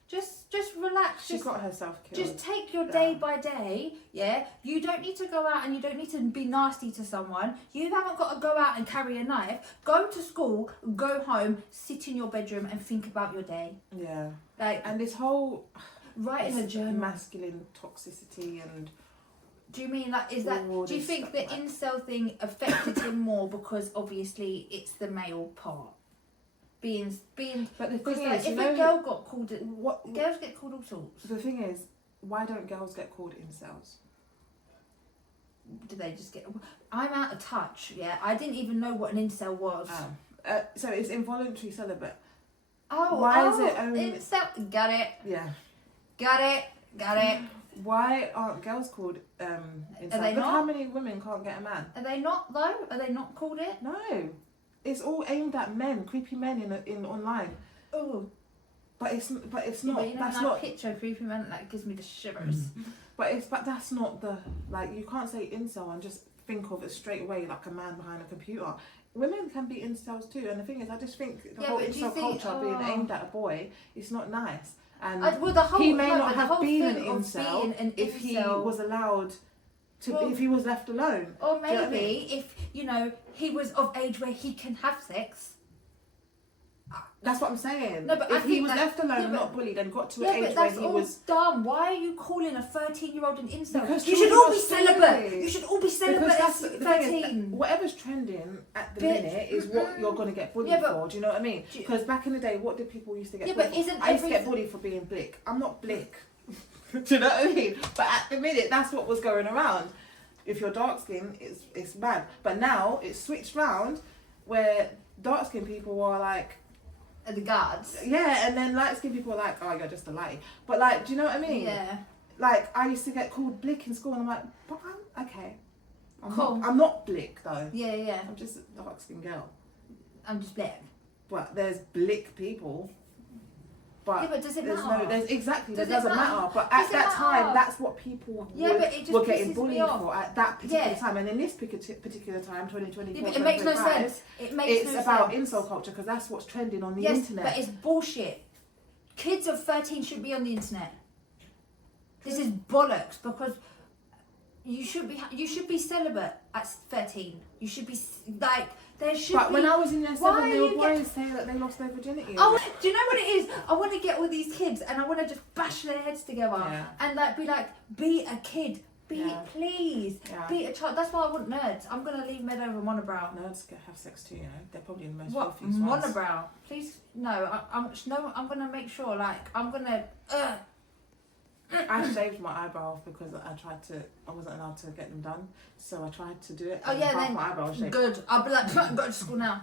Just relax. She got herself killed. Just take your day by day, yeah? You don't need to go out and you don't need to be nasty to someone. You haven't got to go out and carry a knife. Go to school, go home, sit in your bedroom and think about your day. Yeah. And this whole... Write in a journal. Masculine toxicity and... Do you mean do you think the incel thing affected him more because obviously it's the male part? Being, but the thing is, if a girl got called, girls get called all sorts. The thing is, why don't girls get called incels? do they just get? I'm out of touch. Yeah, I didn't even know what an incel was. So it's involuntary celibate. Why is it only incel? Got it. Yeah. Got it. Why aren't girls called incel? Are they Look not? how many women can't get a man. Are they not though? Are they not called it? No, it's all aimed at men, creepy men in online. Oh. But it's not. But you know, that's when not. I picture creepy man, that gives me the shivers. But that's not the like. You can't say incel and just think of it straight away like a man behind a computer. Women can be incels too, and the thing is, I just think the whole incel culture being aimed at a boy is not nice. And he may not have been an incel if he was allowed to, if he was left alone. Or maybe if he was of age where he can have sex. That's what I'm saying. No, but if he was left alone and not bullied and got to an age where he was dumb. Why are you calling a 13-year-old an incel? Because you should all be celibate. You should all be celibate at 13. Whatever's trending at the minute is what you're going to get bullied for. Do you know what I mean? Because back in the day, what did people used to get bullied for? I used to get bullied for being blick. I'm not blick. Do you know what I mean? But at the minute, that's what was going around. If you're dark skinned, it's bad. But now it's switched round where dark skinned people are like, the guards. Yeah, and then light skinned people are like, oh, you're just a lighty. But like, do you know what I mean? Yeah. Like, I used to get called blick in school and I'm like, but I'm okay. Cool. I'm not blick though. Yeah. I'm just a dark skinned girl. I'm just black. But there's blick people. But, does it matter? That doesn't matter. But at that time, that's what people were getting bullied for at that particular time. And in this particular time, 2024, it makes no sense. It's about incel culture because that's what's trending on the internet. But it's bullshit. Kids of 13 shouldn't be on the internet. This is bollocks because you should be celibate at 13. You should be like. But when I was in year 7, they were boys saying that they lost their virginity. Oh, do you know what it is? I want to get all these kids and I want to just bash their heads together and be like, be a kid. Please. Yeah. Be a child. That's why I want nerds. I'm going to leave med over monobrow. Nerds have sex too, They're probably the most filthy ones. Monobrow? Please, no. I'm going to make sure, I'm going to... I shaved my eyebrows because I wasn't allowed to get them done, so I tried to do it. Oh yeah, then my eyebrows shaved. Good. I'll be like, go to school now.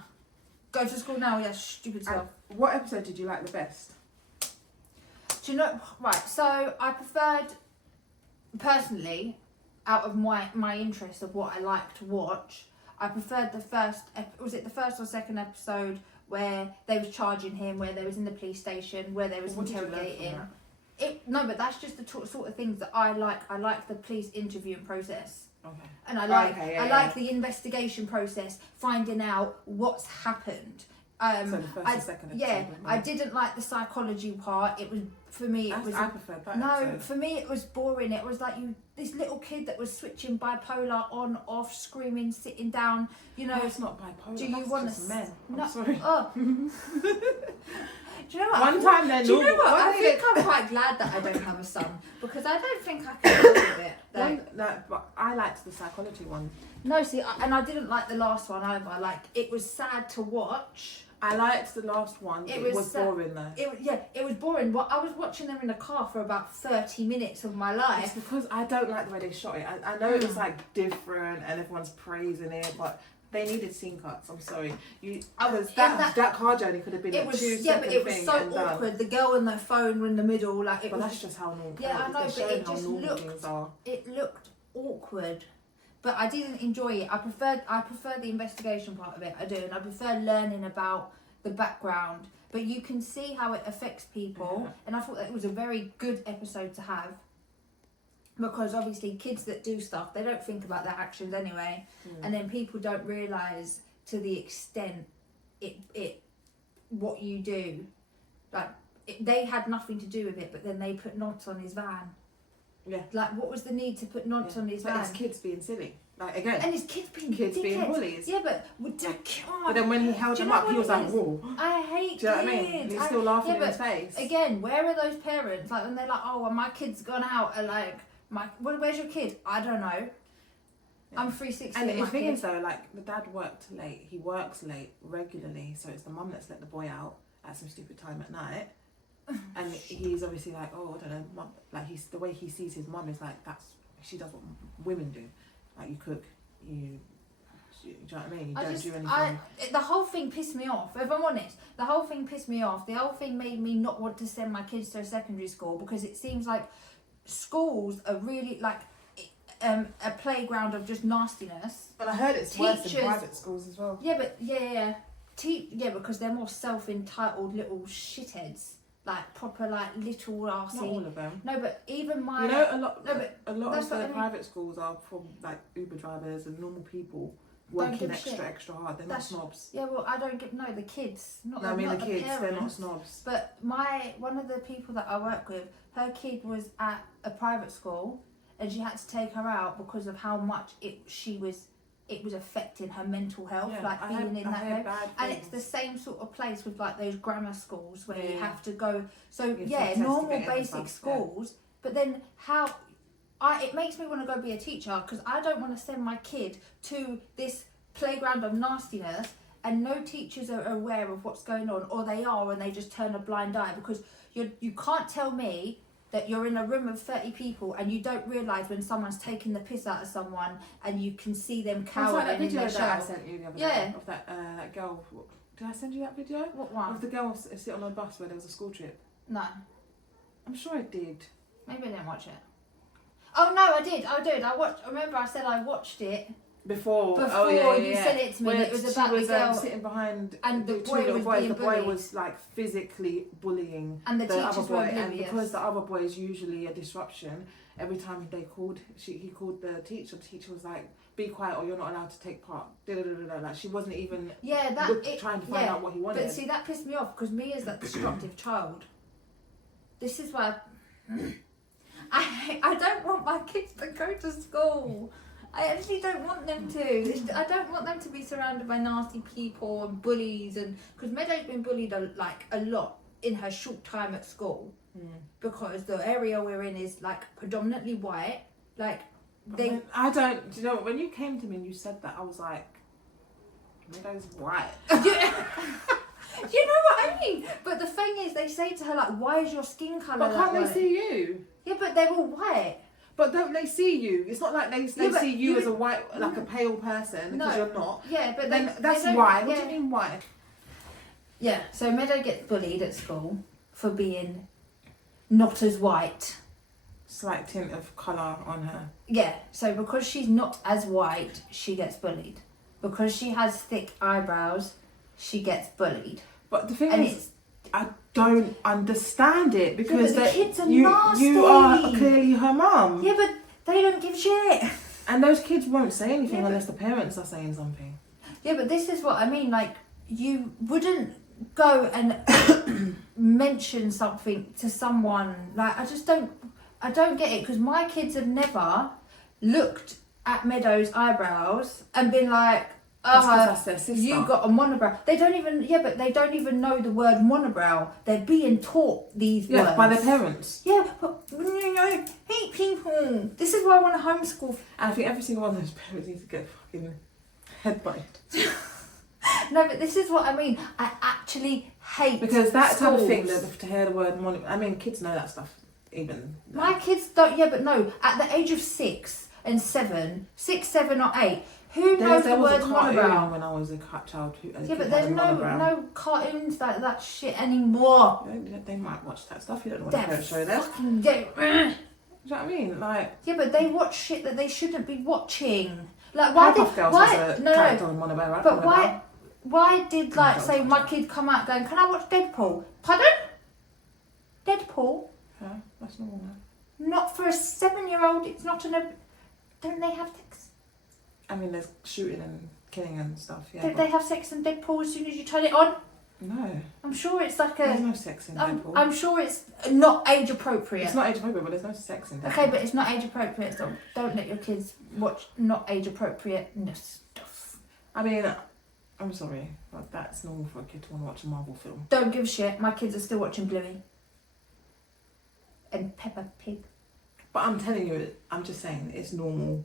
Go to school now. Yeah, stupid self. What episode did you like the best? Do you know? Right. So I preferred, personally, out of my interest of what I like to watch, I preferred the first. Was it the first or second episode where they was charging him, where they was in the police station, where they was interrogating. No, but that's just the sort of things that I like. I like the police interviewing process. Okay. And I like the investigation process, finding out what's happened. So the first and second episode. Yeah, I didn't like the psychology part. It was, for me, it was... I preferred that episode. For me, it was boring. It was like this little kid that was switching bipolar on, off, screaming, sitting down, it's not bipolar, do you want just men. I'm sorry. Oh. Do you know what? One time they're normal. Do you know what? I think I'm quite glad that I don't have a son because I don't think I could deal with it. But I liked the psychology one. No, see, and I didn't like the last one either. It was sad to watch. I liked the last one. It was boring though. It was boring. Well, I was watching them in the car for about 30 minutes of my life. It's because I don't like the way they shot it. I know it was different and everyone's praising it, but they needed scene cuts. I'm sorry. That car journey could have been but it was so awkward. The girl and the phone were in the middle. But that's just how normal. Yeah, I know, but it just looked. It looked awkward. But I didn't enjoy it. I prefer the investigation part of it. I do, and I prefer learning about the background. But you can see how it affects people, and I thought that it was a very good episode to have. Because obviously kids that do stuff, they don't think about their actions anyway. And then people don't realise to the extent what you do. They had nothing to do with it, but then they put nonce on his van. Yeah. What was the need to put nonce on his van? But it's kids being silly. Again. And it's kids being bullies. Yeah, but... But then when he held them up, he was like, whoa. I hate kids. Do you know what I mean? And he's still laughing in his face. Again, where are those parents? When they're like, oh, well, my kid's gone out and where's your kid? I don't know. Yeah. I'm 360. And the thing is though, the dad worked late. He works late regularly, so it's the mum that's let the boy out at some stupid time at night. And he's obviously like, oh, I don't know, mum. The way he sees his mum is that's she does what women do. Like you cook, do you know what I mean? You don't do anything. The whole thing pissed me off. If I'm honest, the whole thing pissed me off. The whole thing made me not want to send my kids to a secondary school, because it seems like schools are really like a playground of just nastiness. But I heard it's worse in private schools as well. Yeah, but yeah, because they're more self-entitled little shitheads. Like proper, like little arsey. Not all of them. No, but even my. You know, a lot of the private schools are from like Uber drivers and normal people working extra hard. They're not snobs. Yeah, well, I don't get the kids. Not no, I mean not the kids. parents. They're not snobs. But one of the people that I work with, her kid was at a private school, and she had to take her out because of how much it was affecting her mental health, being in that way. And it's the same sort of place with like those grammar schools where you have to go. So normal basic schools. Yeah. But then it makes me want to go be a teacher, because I don't want to send my kid to this playground of nastiness and no teachers are aware of what's going on, or they are and they just turn a blind eye, because you can't tell me that you're in a room of 30 people and you don't realise when someone's taking the piss out of someone and you can see them cowering in their shell. I sent you the other day of that girl. Did I send you that video? What one? Of the girl sitting on a bus where there was a school trip. No. I'm sure I did. Maybe I didn't watch it. Oh no, I did. I remember I said I watched it. Before you said it to me, it was about the girl sitting behind, and the boy was being the boy bullied. was like physically bullying and the other boy, and because the other boy is usually a disruption, every time he called the teacher was like, "Be quiet, or you're not allowed to take part." Like she wasn't even trying to find out what he wanted. But see, that pissed me off, because me as that disruptive child. This is why I don't want my kids to go to school. I actually don't want them to. I don't want them to be surrounded by nasty people and bullies, and because Meadow's been bullied a lot in her short time at school, because the area we're in is like predominantly white. Like I don't. Do you know when you came to me and you said that, I was like, Meadow's white. You know what I mean? But the thing is, they say to her like, "Why is your skin colour?" But can't they see you? Yeah, but they're all white. But don't they see you? It's not like they see you as a white, like a pale person, because you're not. Yeah, but then that's why. What do you mean why? Yeah, so Meadow gets bullied at school for being not as white. Slight tint of colour on her. Yeah, so because she's not as white, she gets bullied. Because she has thick eyebrows, she gets bullied. But the thing is, I don't understand it, because the kids are nasty. You are clearly her mum. Yeah, but they don't give shit. And those kids won't say anything unless the parents are saying something. Yeah, but this is what I mean. Like, you wouldn't go and mention something to someone. Like, I don't get it, because my kids have never looked at Meadow's eyebrows and been like, that's their sister. You got a monobrow. They don't even know the word monobrow. They're being taught these words by their parents. Yeah, but I hate people. This is why I want to homeschool. And I think every single one of those parents needs to get fucking headbutted. No, but this is what I mean. I actually hate because that schools. type of thing. To hear the word monobrow. I mean, kids know that stuff. Even my kids don't. Yeah, but no. At the age of 6 and 7, 6, 7 or 8. Who knows the word monobrow? When I was a child. Yeah, but there's no cartoons like that shit anymore. They might watch that stuff. You don't know what they're show them. Do you know what I mean? Like. Yeah, but they watch shit that they shouldn't be watching. Like why did character on monobrow, right? But why did say my kid come out going, "Can I watch Deadpool?" Pardon? Deadpool? Yeah, that's normal now. Not for a 7-year-old. It's not an. Don't they have sex? I mean, there's shooting and killing and stuff. Yeah. Don't they have sex in Deadpool as soon as you turn it on? No. I'm sure it's like a. There's no sex in Deadpool. I'm sure it's not age appropriate. It's not age appropriate, but there's no sex in Deadpool. Okay, but it's not age appropriate. So don't let your kids watch not age appropriateness stuff. I mean, I'm sorry, but that's normal for a kid to want to watch a Marvel film. Don't give a shit. My kids are still watching Bluey and Peppa Pig. But I'm telling you, I'm just saying, it's normal.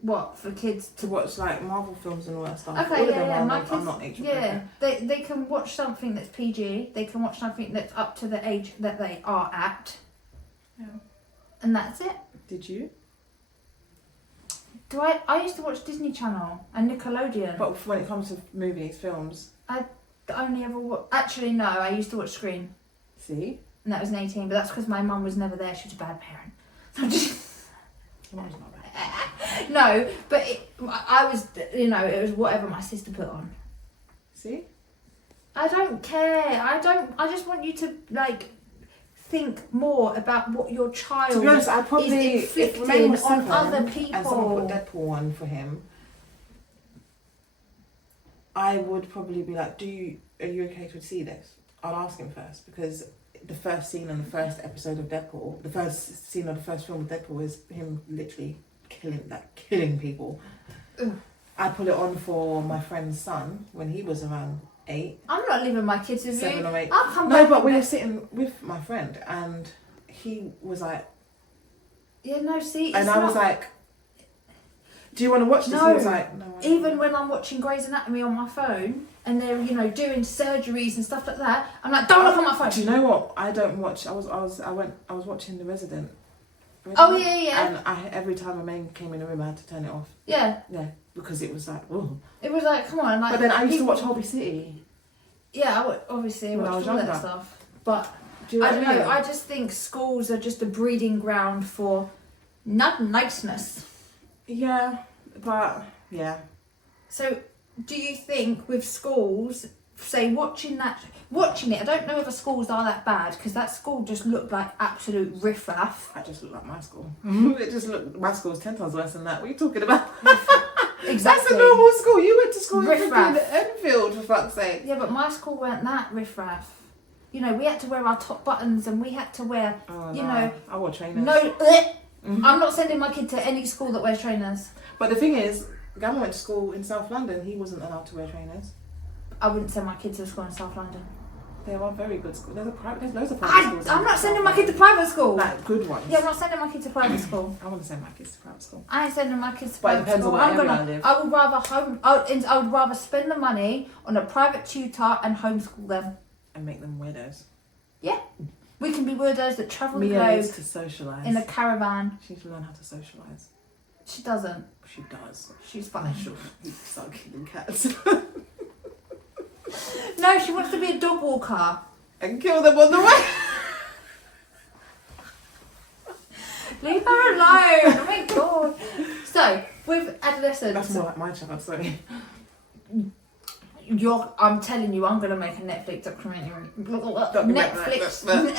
What, for kids to watch like Marvel films and all that stuff? Okay, all of them my kids, are not age appropriate. Yeah, they can watch something that's PG. They can watch something that's up to the age that they are at. Yeah. And that's it. Did you? I used to watch Disney Channel and Nickelodeon. But when it comes to movies, films, I only ever actually no, I used to watch Scream. see? And that was an 18, but that's because my mum was never there. She was a bad parent. So Your mum's not bad. no, but I was, you know, it was whatever my sister put on. See? I don't care. I just want you to, like, think more about what your child To be honest, I'd probably, is if Romain inflicting was on 7 other and someone put people. Deadpool on for him, I would probably be like, are you okay to see this? I'd ask him first, because the first scene on the first episode of Deadpool, the first scene of the first film of Deadpool is him literally killing people. Ugh. I put it on for my friend's son when he was around 8, I'm not leaving my kids with 7 you. or 8. I'll come No, back. but we were sitting with my friend and he was like, Yeah, no, see, and it's I was not- like, do you want to watch this? No. He was like, no. I don't even want when I'm watching Grey's Anatomy on my phone and they're, you know, doing surgeries and stuff like that, I'm like, don't look at my phone. Do you know what? I don't watch. I was watching The Resident. Oh yeah. And every time a man came in the room, I had to turn it off. Yeah. Yeah, because it was like, oh. It was like, come on, like. But then I used to people- watch Hobby City. Yeah, obviously I When I watched was all that younger. stuff, but Do you I know don't what I know. mean? I just think schools are just a breeding ground for not niceness. Yeah, but yeah. So, do you think with schools, say watching it, I don't know if the schools are that bad because that school just looked like absolute riffraff. I just look like my school. It just looked. My school's 10 times worse than that. What are you talking about? Exactly. That's a normal school. You went to school in Riff-raff. Enfield, for fuck's sake. Yeah, but my school weren't that riffraff. You know, we had to wear our top buttons and we had to wear, Oh, you no. know, I wore trainers. no. Mhm. I'm not sending my kid to any school that wears trainers. But the thing is, Gamma went to school in South London. He wasn't allowed to wear trainers. I wouldn't send my kid to school in South London. They are very good schools. There's loads of private schools. I'm in not South sending my kid to London. private school. Like good ones. Yeah, I'm not sending my kid to private school. I want to send my kids to private school. I ain't sending my kids to But it private depends school. on what area I live. I would rather I would rather spend the money on a private tutor and homeschool them. And make them weirdos. We can be weirdos that travel the Mia globe needs to socialise. in a caravan. She needs to learn how to socialise. She doesn't. She does. She's And fine. she'll start killing cats. No, she wants to be a dog walker. And kill them on the way. Leave her alone. Oh my god. So, with adolescence, That's more like my child, sorry. I'm telling you, I'm gonna make a Netflix documentary. A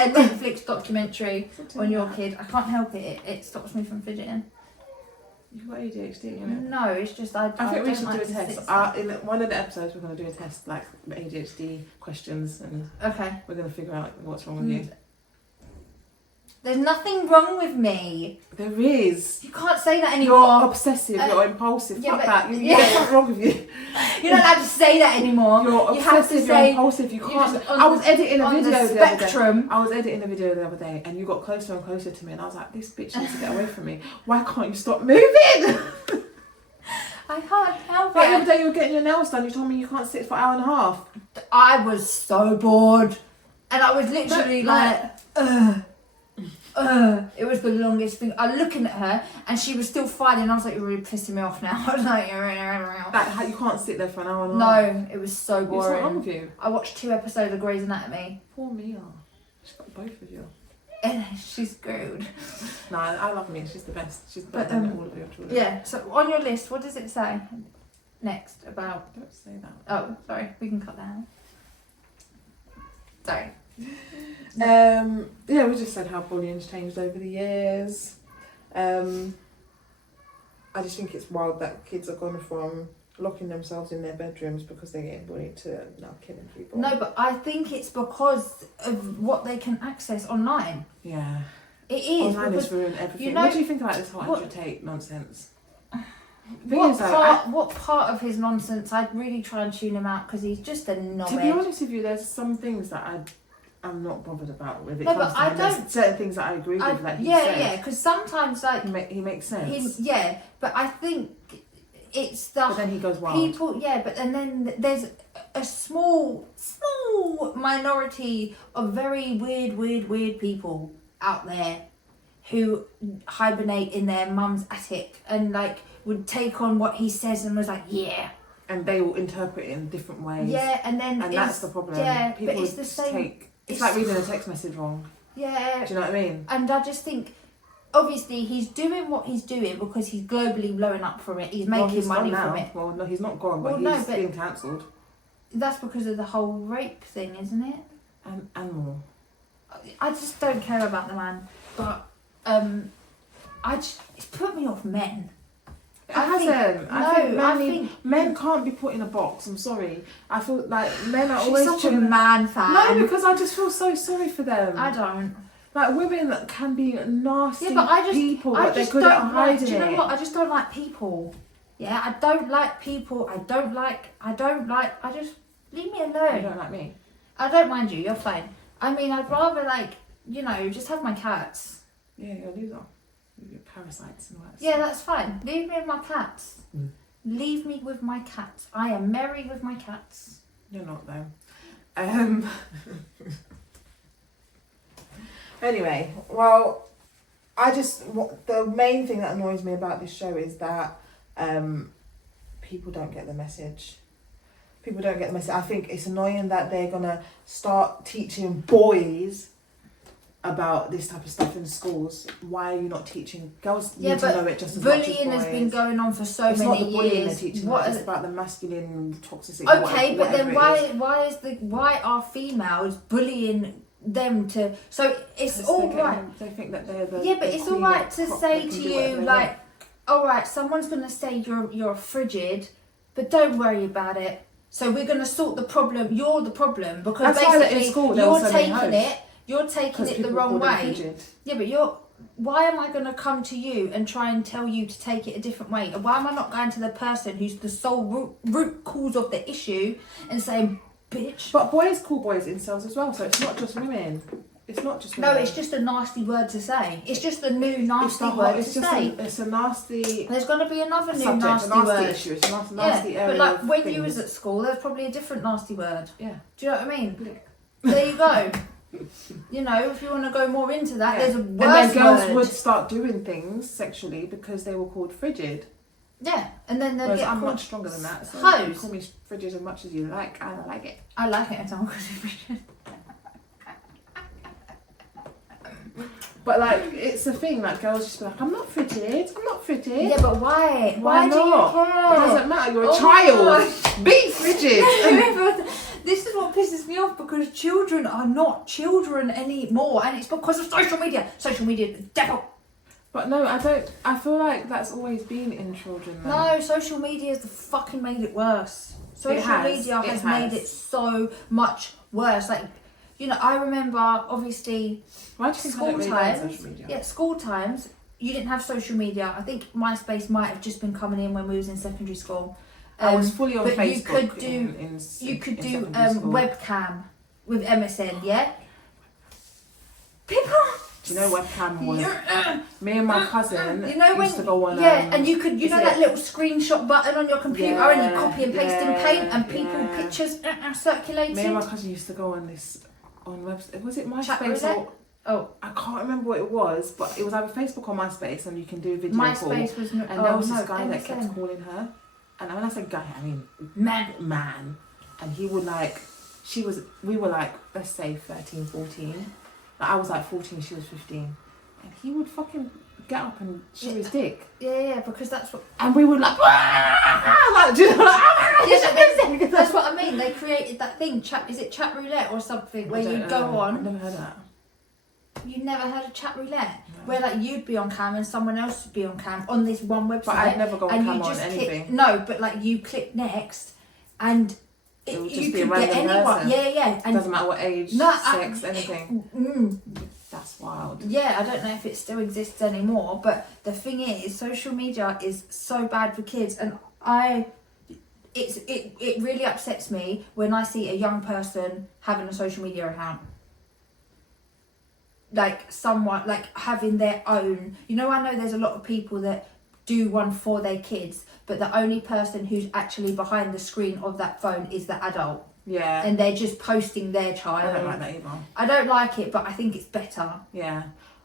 Netflix documentary on your kid. I can't help it. It stops me from fidgeting. You've got ADHD, you know. No, it's just I I think we don't should like do a to test. sit still. In one of the episodes, we're going to do a test, like ADHD questions, and Okay. we're going to figure out what's wrong with you. There's nothing wrong with me. There is. You can't say that You're anymore. obsessive. Uh, you're impulsive. yeah, Fuck but- that. You yeah. know what's wrong with you. You're not allowed to say that anymore. You're You have to obsessive. You're say impulsive. You you're can't. just on I was editing a on video the the other day. spectrum. I was editing a video the other day, and you got closer and closer to me, and I was like, "This bitch needs to get away from me. Why can't you stop moving?" I can't help Like the it. other day, you were getting your nails done. You told me you can't sit for an hour and a half. I was so bored, and I was literally But, like, it was the longest thing. I was looking at her, and she was still fighting. I was like, "You're really pissing me off now." I was like, Like how you can't sit there for an hour and a half. no, it was so What's wrong boring. with you? I watched 2 episodes of Grey's Anatomy, Poor Mia. She's got both of you. and she's screwed. No, I love Mia. She's the best. She's But, better than all of your children. Yeah. So on your list, what does it say next about? Don't say that. Oh, sorry, we can cut that out. Sorry. Yeah, we just said how bullying's changed over the years. I just think it's wild that kids are gone from locking themselves in their bedrooms because they're getting bullied to now killing people. No, but I think it's because of what they can access online. Yeah. It is. Online because has ruined everything. you know- what do you think about this whole what- Andrew Tate nonsense? The thing is, though, what part of his nonsense? I'd really try and tune him out because he's just a to be knobhead. honest with you, there's some things that I'm not bothered about with it. No, but comes to I him. There's don't- certain things that I agree with, like he yeah, says. yeah, because sometimes like He makes sense. yeah, but I think it's the But then he goes wild. people, yeah, but and then there's a small minority of very weird people out there who hibernate in their mum's attic and like would take on what he says and was like, yeah. And they will interpret it in different ways. Yeah, and that's the problem. Yeah, people but it's the same. It's like reading a text message wrong. Yeah. Do you know what I mean? And I just think, obviously, he's doing what he's doing because he's globally blowing up from it. He's making money from it. Well, no, he's not gone, but he's being cancelled. That's because of the whole rape thing, isn't it? And more. I just don't care about the man, but it's put me off men. I think men can't be put in a box. I'm sorry. I feel like men are always such a man fan. No, because I just feel so sorry for them. I don't. Like, women can be nasty people, but they're good at hiding it. Do you know what? I just don't like people. Yeah, I don't like people. I just leave me alone. You don't like me? I don't mind you. You're fine. I mean, I'd rather just have my cats. Yeah, you're a loser. You're parasites and all that. Yeah, that's fine. Leave me with my cats. Mm. Leave me with my cats. I am merry with my cats. You're not though. Anyway, well, the main thing that annoys me about this show is that people don't get the message. People don't get the message. I think it's annoying that they're gonna start teaching boys about this type of stuff in schools. Why are you not teaching girls? Need to know it just as much as boys. Bullying has been going on for so it's many not the bullying years. They're teaching it's about the masculine toxicity. Okay, but then why are females bullying them to? So it's all right. They think that they're the but it's all right to say to you like, all right, someone's gonna say you're frigid, but don't worry about it. So we're gonna sort the problem. You're the problem because basically you're taking it the wrong way. Yeah, but why am I going to come to you and try and tell you to take it a different way? And why am I not going to the person who's the sole root cause of the issue and saying, bitch? But boys call boys incels as well, so it's not just women. It's not just women. No, it's just a nasty word to say. It's just a new nasty word to say. It's a nasty... There's going to be another new subject, nasty word. Issue. It's a nasty area. But like when you was at school, there's probably a different nasty word. Yeah. Do you know what I mean? There you go. You know, if you want to go more into that, there's a worse word. And then girls would start doing things sexually because they were called frigid. Yeah, and then they'll get I'm called much stronger than that. So hose. You call me frigid as much as you like. I like it. I like it if someone calls me frigid. But like, it's a thing. Like girls just be like, I'm not frigid. I'm not frigid. Yeah, but why? Why do not? you care? It doesn't matter. You're a child. Be frigid. This is what pisses me off because children are not children anymore, and it's because of social media. Social media, the devil. But no, I don't. I feel like that's always been in children. Though. No, social media has fucking made it worse. Social media has made it so much worse. Like, you know, I remember obviously school times. Yeah, school times. You didn't have social media. I think MySpace might have just been coming in when we was in secondary school. I was fully on Facebook. You could do webcam with MSN. Yeah. People. Do you know webcam was? Me and my cousin used to go on. And you could, that little screenshot button on your computer, and you copy and paste in Paint, and people pictures circulating. Me and my cousin used to go on website. Was it MySpace or? I can't remember what it was, but it was either Facebook or MySpace, and you can do video call. MySpace was no. And there was this guy that kept calling her, and when I say guy, I mean man, and he would we were like, let's say 13, 14. I was like 14, she was 15. And he would fucking get up and show his dick. Yeah, because that's what... And we would like... like, do you know, like, that's what I mean. They created that thing, is it chat roulette or something, where you go on... I've never heard of that. You never heard of chat roulette? No. Where like you'd be on cam and someone else would be on cam on this one website. But I'd never go on cam on anything. No, but like you click next and... you could get anyone. Yeah. And doesn't matter what age, sex, anything. That's wild. Yeah, I don't know if it still exists anymore, but the thing is, social media is so bad for kids, and it really upsets me when I see a young person having a social media account. Like someone like having their own. You know, I know there's a lot of people that do one for their kids, but the only person who's actually behind the screen of that phone is the adult. Yeah. And they're just posting their child. I don't like that either. I don't like it, but I think it's better. Yeah.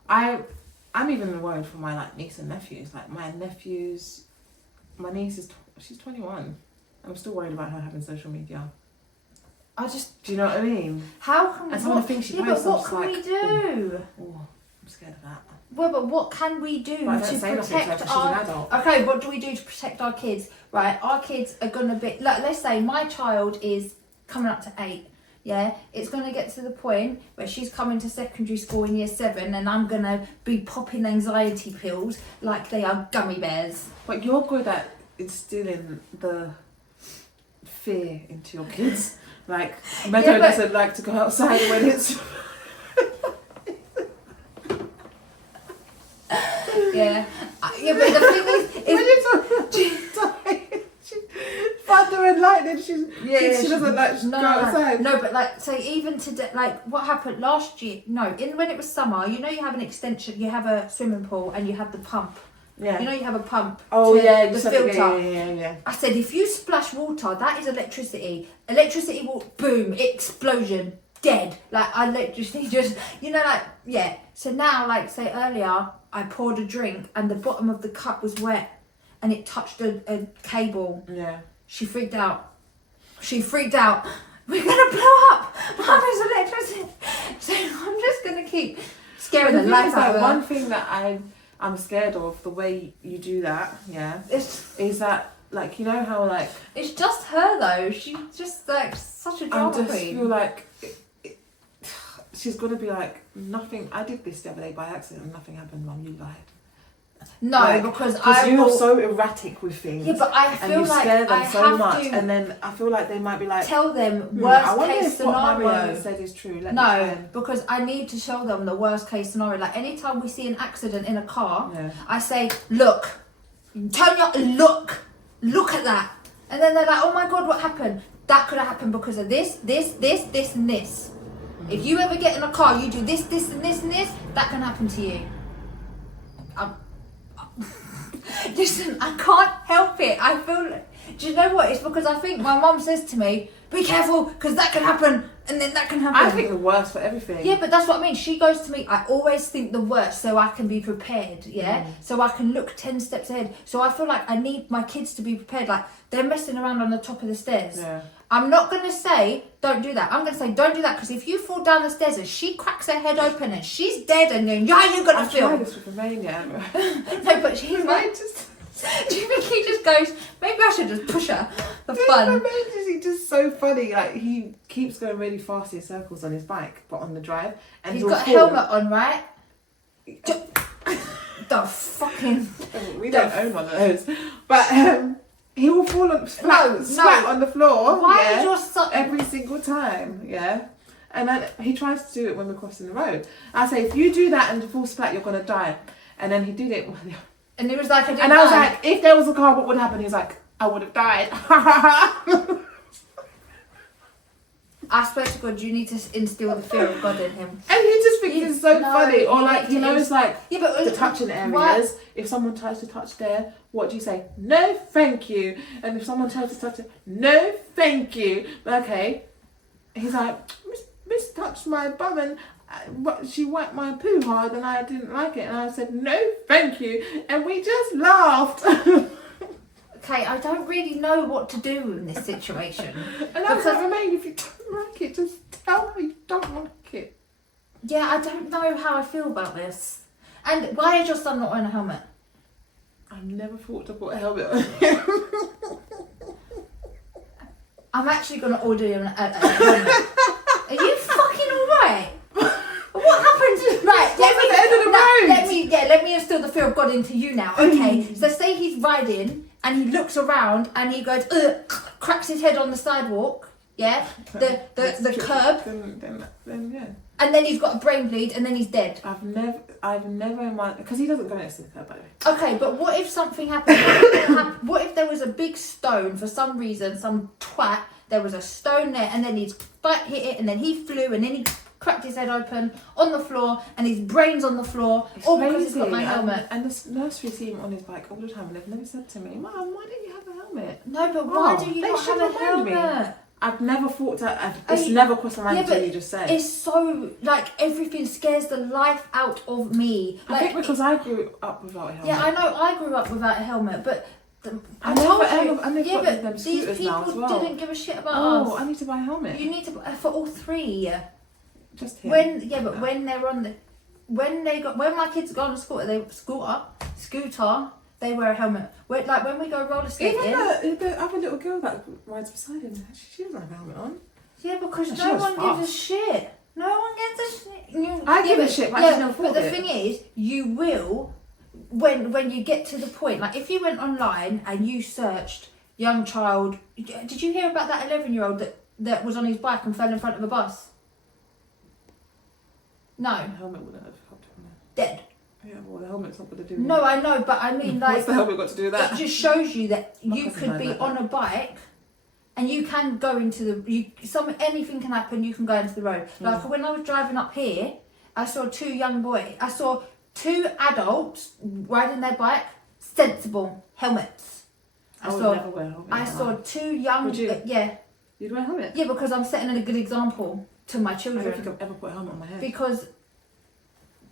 I'm even worried for my like niece and nephews. Like my nephews, my niece she's 21. I'm still worried about her having social media. Do you know what I mean? How can and some of the things she posts, but what can we do? Oh, I'm scared of that. Well, but what can we do to protect our... She's an adult. Okay, what do we do to protect our kids? Right, our kids are gonna be like, let's say my child is coming up to 8. Yeah, it's gonna get to the point where she's coming to secondary school in year 7, and I'm gonna be popping anxiety pills like they are gummy bears. But you're good at instilling the fear into your kids. Like Meadow doesn't like to go outside when it's. Yeah, but the thing is thunder and lightning. She doesn't like to go outside. No, but like, so even today, like what happened last year? No, when it was summer, you know, you have an extension, you have a swimming pool, and you have the pump. Yeah. You know, you have a pump. Oh yeah, the filter. Yeah. I said, if you splash water, that is electricity. Electricity will boom, explosion, dead. Like electricity just, you know, like yeah. So now, like say earlier, I poured a drink and the bottom of the cup was wet, and it touched a cable. Yeah. She freaked out. We're gonna blow up. Mum, there's electricity. So I'm just gonna keep scaring the life out of her. One thing that I'm scared of, the way you do that, is that, like, you know how, like... It's just her, though. She's just, like, such a drama queen. I just feel like she's going to be like, nothing... I did this the other day by accident and nothing happened, Mum, you lied. No, like, because you're so erratic with things. Yeah, but I feel like scare them I so have much, to and then I feel like they might be like, tell them worst case scenario. What my mum said is true. Because I need to show them the worst case scenario. Like anytime we see an accident in a car, I say, look, look at that, and then they're like, oh my god, what happened? That could have happened because of this, and this. Mm-hmm. If you ever get in a car, you do this, and this, and this. That can happen to you. Listen, I can't help it. I feel. Do you know what? It's because I think my mum says to me, "Be careful, because that can happen, and then that can happen." I think the worst for everything. Yeah, but that's what I mean. She goes to me. I always think the worst, so I can be prepared. Yeah, so I can look 10 steps ahead. So I feel like I need my kids to be prepared. Like they're messing around on the top of the stairs. Yeah. I'm not gonna say don't do that. I'm gonna say don't do that because if you fall down the stairs and she cracks her head open and she's dead and then you're gonna feel. I tried this with Romania. No, but she's like. Do you think he just goes? Maybe I should just push her for fun. He's just so funny. Like he keeps going really fast in circles on his bike, but on the drive, and he's got a helmet on, right? The fucking. We don't own one of those, but he will fall on flat on the floor. Why is your son every single time? Yeah. And then he tries to do it when we're crossing the road. I say, if you do that and fall splat, you're gonna die. And then he did it. And he was like, I was like, if there was a car, what would happen? He's like, I would have died. I swear to God, you need to instill the fear of God in him. And he just thinks it's so funny. Or like, you know, it's like the touching areas. What? If someone tries to touch there, what do you say? No, thank you. And if someone tries to touch it, no, thank you. Okay. He's like, Miss touched my bum and she wiped my poo hard and I didn't like it, and I said no thank you, and we just laughed. Okay, I don't really know what to do in this situation. And I was like, Romaine, if you don't like it, just tell her you don't like it. Yeah, I don't know how I feel about this. And why is your son not wearing a helmet? I've never thought to put a helmet on him. I'm actually going to order him a helmet. Are you fucking alright? What happened? Right, let me instill the fear of God into you now. Okay, so say he's riding and he looks around and he goes, cracks his head on the sidewalk. Yeah, the curb. Then yeah. And then he's got a brain bleed and then he's dead. I've never in my, because he doesn't go next to the curb, by the way. Okay, but what if something happened? What if there was a big stone for some reason, some twat? There was a stone there, and then his bike hit it, and then he flew, and then he cracked his head open on the floor, and his brain's on the floor, all because he's got my helmet. And the nursery see him on his bike all the time, and they've never said to me, Mum, why don't you have a helmet? No, but why do you not have a helmet? I've never thought that. It's never crossed my mind until you just said. It's so, like, everything scares the life out of me. I think because I grew up without a helmet. Yeah, I know I grew up without a helmet, but I told you. And they've Yeah, got them but these scooters now as people well. didn't give a shit about Oh, us. I need to buy a helmet. You need to for all three. Just here. When they're on the, when my kids go on a scooter, they wear a helmet. When we go roller skating. Even the other little girl that rides beside him, she doesn't have a helmet on. Yeah, because And no one gives a shit. No one gives a shit. I give a shit, but I just don't afford But the it. thing is, you will, when you get to the point, like if you went online and you searched young child, did you hear about that 11-year-old that was on his bike and fell in front of a bus? No. The helmet wouldn't have helped him. Dead. Yeah, well, the helmet's not going to do No, I know, but I mean, like, what's the helmet got to do with that? it just shows you that you cousin could died be like on a bike and you can go into anything can happen, you can go into the road. Like when I was driving up here, I saw two adults riding their bike, sensible helmets. I would never wear a helmet. I saw two young, Would you? yeah. You'd wear a helmet? Yeah, because I'm setting a good example to my I children. don't think I've ever put a helmet on my head. Because,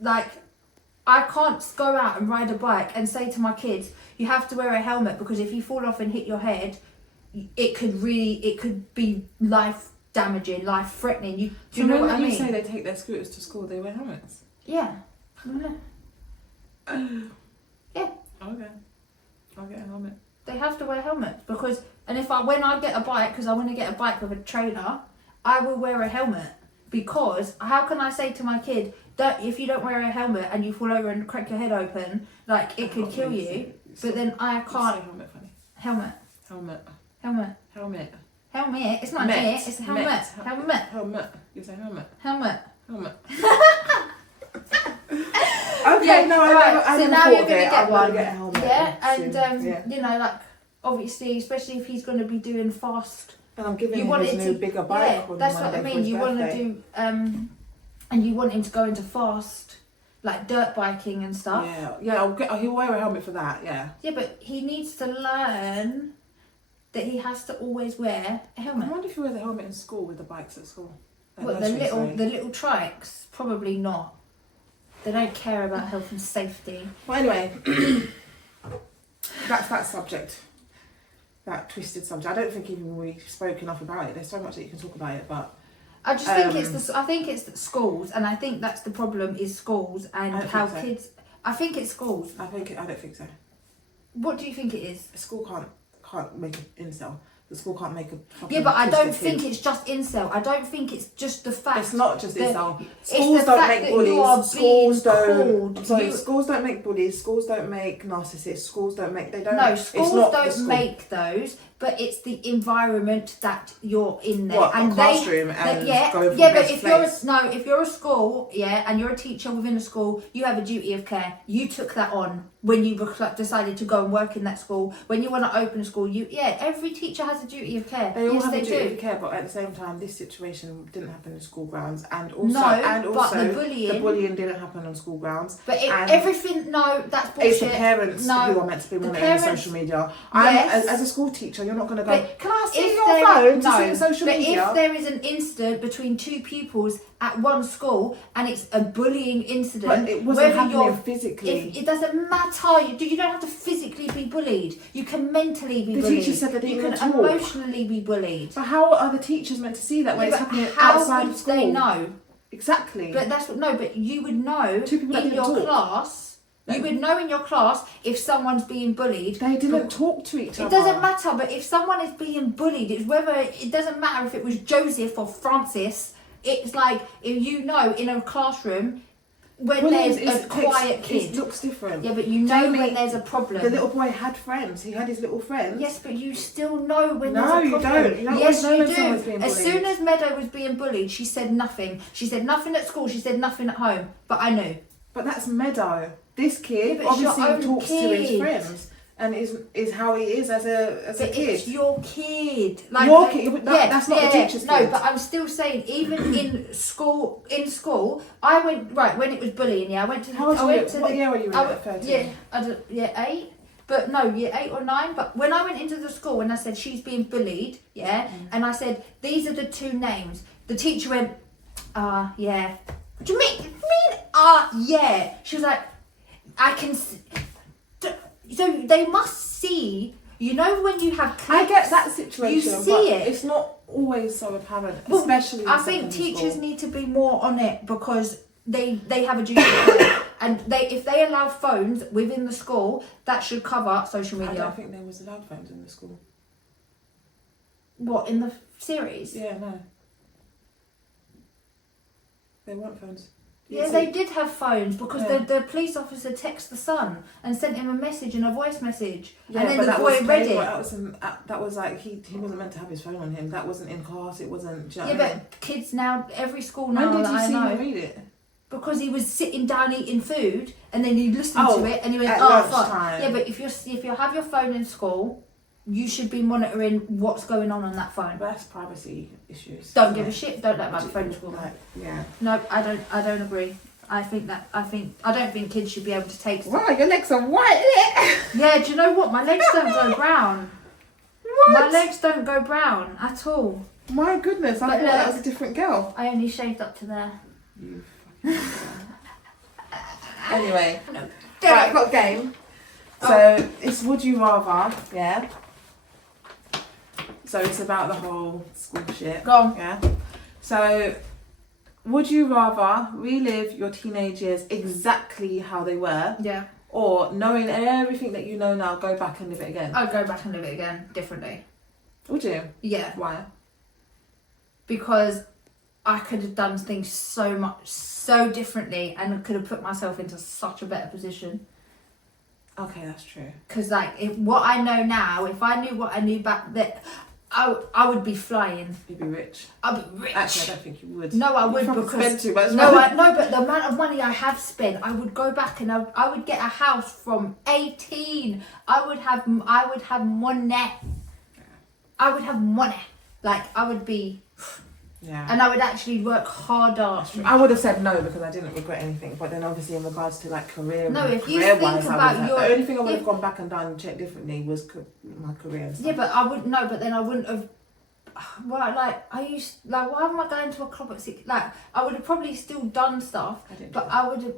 like, I can't go out and ride a bike and say to my kids, you have to wear a helmet because if you fall off and hit your head, it could be life damaging, life threatening. Do you know what I mean? You say they take their scooters to school, they wear helmets? Yeah. Yeah. Okay. I'll get a helmet. They have to wear helmets because, and when I get a bike, because I want to get a bike with a trailer, I will wear a helmet because how can I say to my kid that if you don't wear a helmet and you fall over and crack your head open, like it could kill you, but then I can't. Helmet, funny. Helmet. Helmet. Helmet. Helmet. Helmet. It's not net. It's a helmet. Helmet. Helmet. You say helmet. Helmet. Helmet. Okay, Yeah, no, right. I So never now thought you're of gonna it. get I'm one. gonna get a helmet. Yeah, soon. and you know, like obviously, especially if he's going to be doing fast. And I'm giving You him want his it new to- bigger bike. Yeah, on that's what I Monday for mean. his You want to birthday. do, and you want him to go into fast, like dirt biking and stuff. Yeah. He'll wear a helmet for that. Yeah. Yeah, but he needs to learn that he has to always wear a I helmet. wonder if he wears a helmet in school with the bikes at school. At What, the nursery, little trikes? Probably not. They don't care about health and safety. Well, anyway, that's that subject. That twisted subject. I don't think even we spoke enough about it. There's so much that you can talk about it, but I just think it's the schools, and I think that's the problem is schools and I don't how think so. kids. I think it's schools. I don't think so. What do you think it is? A school can't make an incel. The school can't make a fucking Yeah, but I don't twisted think kid. it's just incel. I don't think it's just the fact. It's not just that- incel. it's Schools the don't fact make that you are bullies. Schools being don't. called. I'm sorry, You- schools don't make bullies. Schools don't make narcissists. Schools don't make. They don't. No, it's schools not the don't school. make those, but it's the environment that you're in there. What, and a classroom and going from but place if to you're place? if you're a school, and you're a teacher within a school, you have a duty of care. You took that on when you decided to go and work in that school. When you want to open a school, every teacher has a duty of care. They all yes, have they a duty do. of care, but at the same time, this situation didn't happen in school grounds, and No, but also the bullying didn't happen on school grounds. But and everything, no, that's bullshit. It's the parents No, who are meant to be the monitoring parents- social media. Yes. As a school teacher, you're not going to go, But can I see if your there- phone to no, see the social but media? if there is an incident between two pupils at one school and it's a bullying incident, But it wasn't whether happening you're physically. it doesn't matter. You don't have to physically be bullied. You can mentally be The bullied. teacher said they didn't you can even talk. emotionally be bullied. But how are the teachers meant to see that when Yeah, it's but happening how outside would of school? they know? Exactly. But that's what but you would know Two people that in didn't your talk. class. You would know in your class if someone's being bullied. They didn't talk to each other. It doesn't matter, but if someone is being bullied, it doesn't matter if it was Joseph or Francis. It's like if you know in a classroom when Bullying there's a quiet kid. It looks different. Yeah, but you know Jamie, when there's a problem. The little boy had friends. He had his little friends. Yes, but you still know when No, there's a you problem. don't. You don't Yes, always know you when do. someone's being As bullied. soon as Meadow was being bullied, she said nothing. She said nothing at school. She said nothing at home. But I knew. But that's Meadow. This kid Yeah, but it's your obviously own talks to his kid. friends and is how he is as a But kid. it's your kid. Your kid, but that's not the teacher's No, kid. but I'm still saying, even in school, I went when it was bullying. Yeah, I went to. How old I were you? went to What the, year were you in? I At went, 13? year 8. But no, year 8 or 9. But when I went into the school and I said she's being bullied, and I said these are the two names. The teacher went, yeah. What do you mean? Yeah. She was like, I can. So they must see You know when you have clips, I get that situation, you see but it. it's not always so apparent, Well, especially in I think secondary teachers school. need to be more on it because they have a duty to do it. And if they allow phones within the school, that should cover social I media. don't think there was allowed phones in the school. What, in the series? Yeah, no. There weren't phones. Yeah, they did have phones because Yeah. the police officer texted the son and sent him a message and a voice message. Yeah, and then but the that boy was read played- it. That was like he wasn't meant to have his phone on him. That wasn't in class. It wasn't. Do you know Yeah, what I mean? but kids now, every school now When did that you I see know, him read it? because he was sitting down eating food and then he listened Oh, to it and he went, at "Oh fuck." lunchtime. Yeah, but if you have your phone in school, you should be monitoring what's going on that phone. But that's privacy issues. Don't isn't give a it? shit. Don't let my phone in school. Like, yeah. No, I don't agree. I don't think kids should be able to take. Wow, your legs are white. Yeah, do you know what? My legs don't go brown. My legs don't go brown at all. My goodness, I But thought look- that was a different girl. I only shaved up to there. You fucking Anyway, No. right, I've got a game. So it's would you rather, yeah. So it's about the whole school shit. Go on. Yeah. So would you rather relive your teenage years exactly how they were, Yeah. or knowing everything that you know now, go back and live it again? I'd go back and live it again differently. Would you? Yeah. Why? Because I could have done things so differently and could have put myself into such a better position. Okay, that's true. Because like if what I know now, if I knew what I knew back then, I would be flying. You'd be rich. I'd be rich. Actually, I don't think you would. No, I You would probably because spend too much no, money. but the amount of money I have spent, I would go back and I would get a house from 18. I would have money. I would have money. Like I would be, Yeah. and I would actually work harder. I would have said no because I didn't regret anything. But then obviously in regards to like career, No, if you career-wise, think I about would have- your- the only thing I would if- have gone back and done check differently was my career and stuff. Yeah, but I wouldn't know. But then I wouldn't have. Well, like why am I going to a club at 6? Like I would have probably still done stuff, I didn't. but I would have